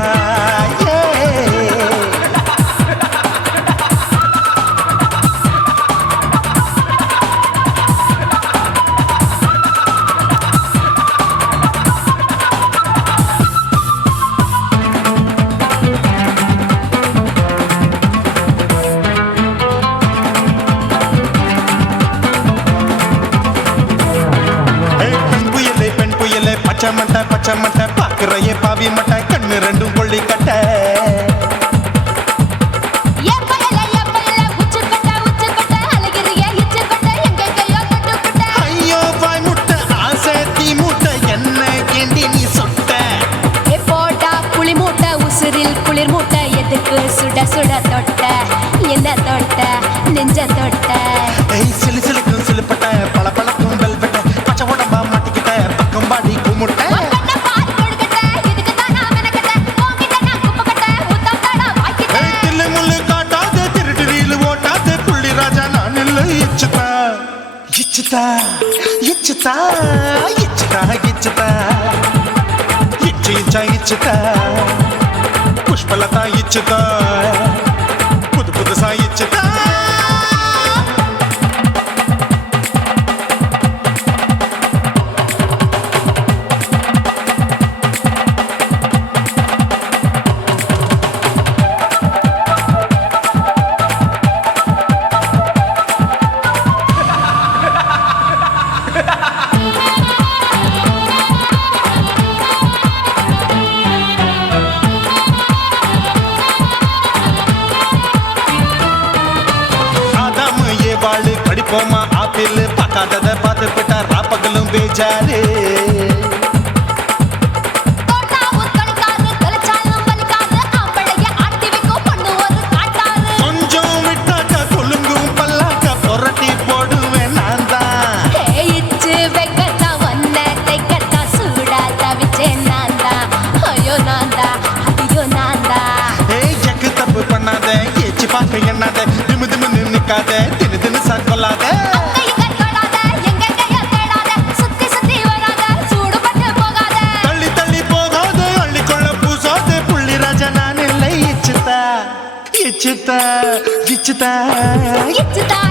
பச்சை மட்டை பாக்குறையே பாவி மட்டை, கண்ணு ரெண்டும் கொள்ளி கட்ட. ஐயோ வாய் முட்டை, ஆசை தீ மூட்டை, என்ன கேண்டி நீ சொட்ட. போட்டா புளி மூட்டை, உசுரில் குளிர் மூட்டை, எதுக்கு சுட சுட தொட்ட, என்ன தொட்ட, நெஞ்ச தொட்ட. சிலு சிலுக்கும் சிலுப்பட்ட, பல பழக்கும் வெல்வெட்ட, பச்சை உடம்பா மாட்டிக்கிட்ட, பக்கம் பாடி குமுட்ட. இச்சுதா இச்சுதா இச்சுதா இச்சுதா இச்சு இச்சுதா புஷ்பலதா இச்சுதா, புது புதுசா இச்சுதா. பார்க்காதத பார்த்து விட்டா ராப்பகலும் பேஜாரு கொஞ்சம் விட்டாக்க குலுங்கும் பல்லாக்க புரட்டி போடுவேன் நான் தான் ஏய் எக்கு தப்பு பண்ணாத ஏச்சி பார்க்க எண்ணாத திமு திமு நின்னுக்காத தினு தினு சக்கொள்ளாத தள்ளி தள்ளி போகாத அள்ளிக்கொள்ள பூசாத புள்ளி ராஜா நான் இல்லை இச்சுதா இச்சுதா இச்சுதா இச்சுதா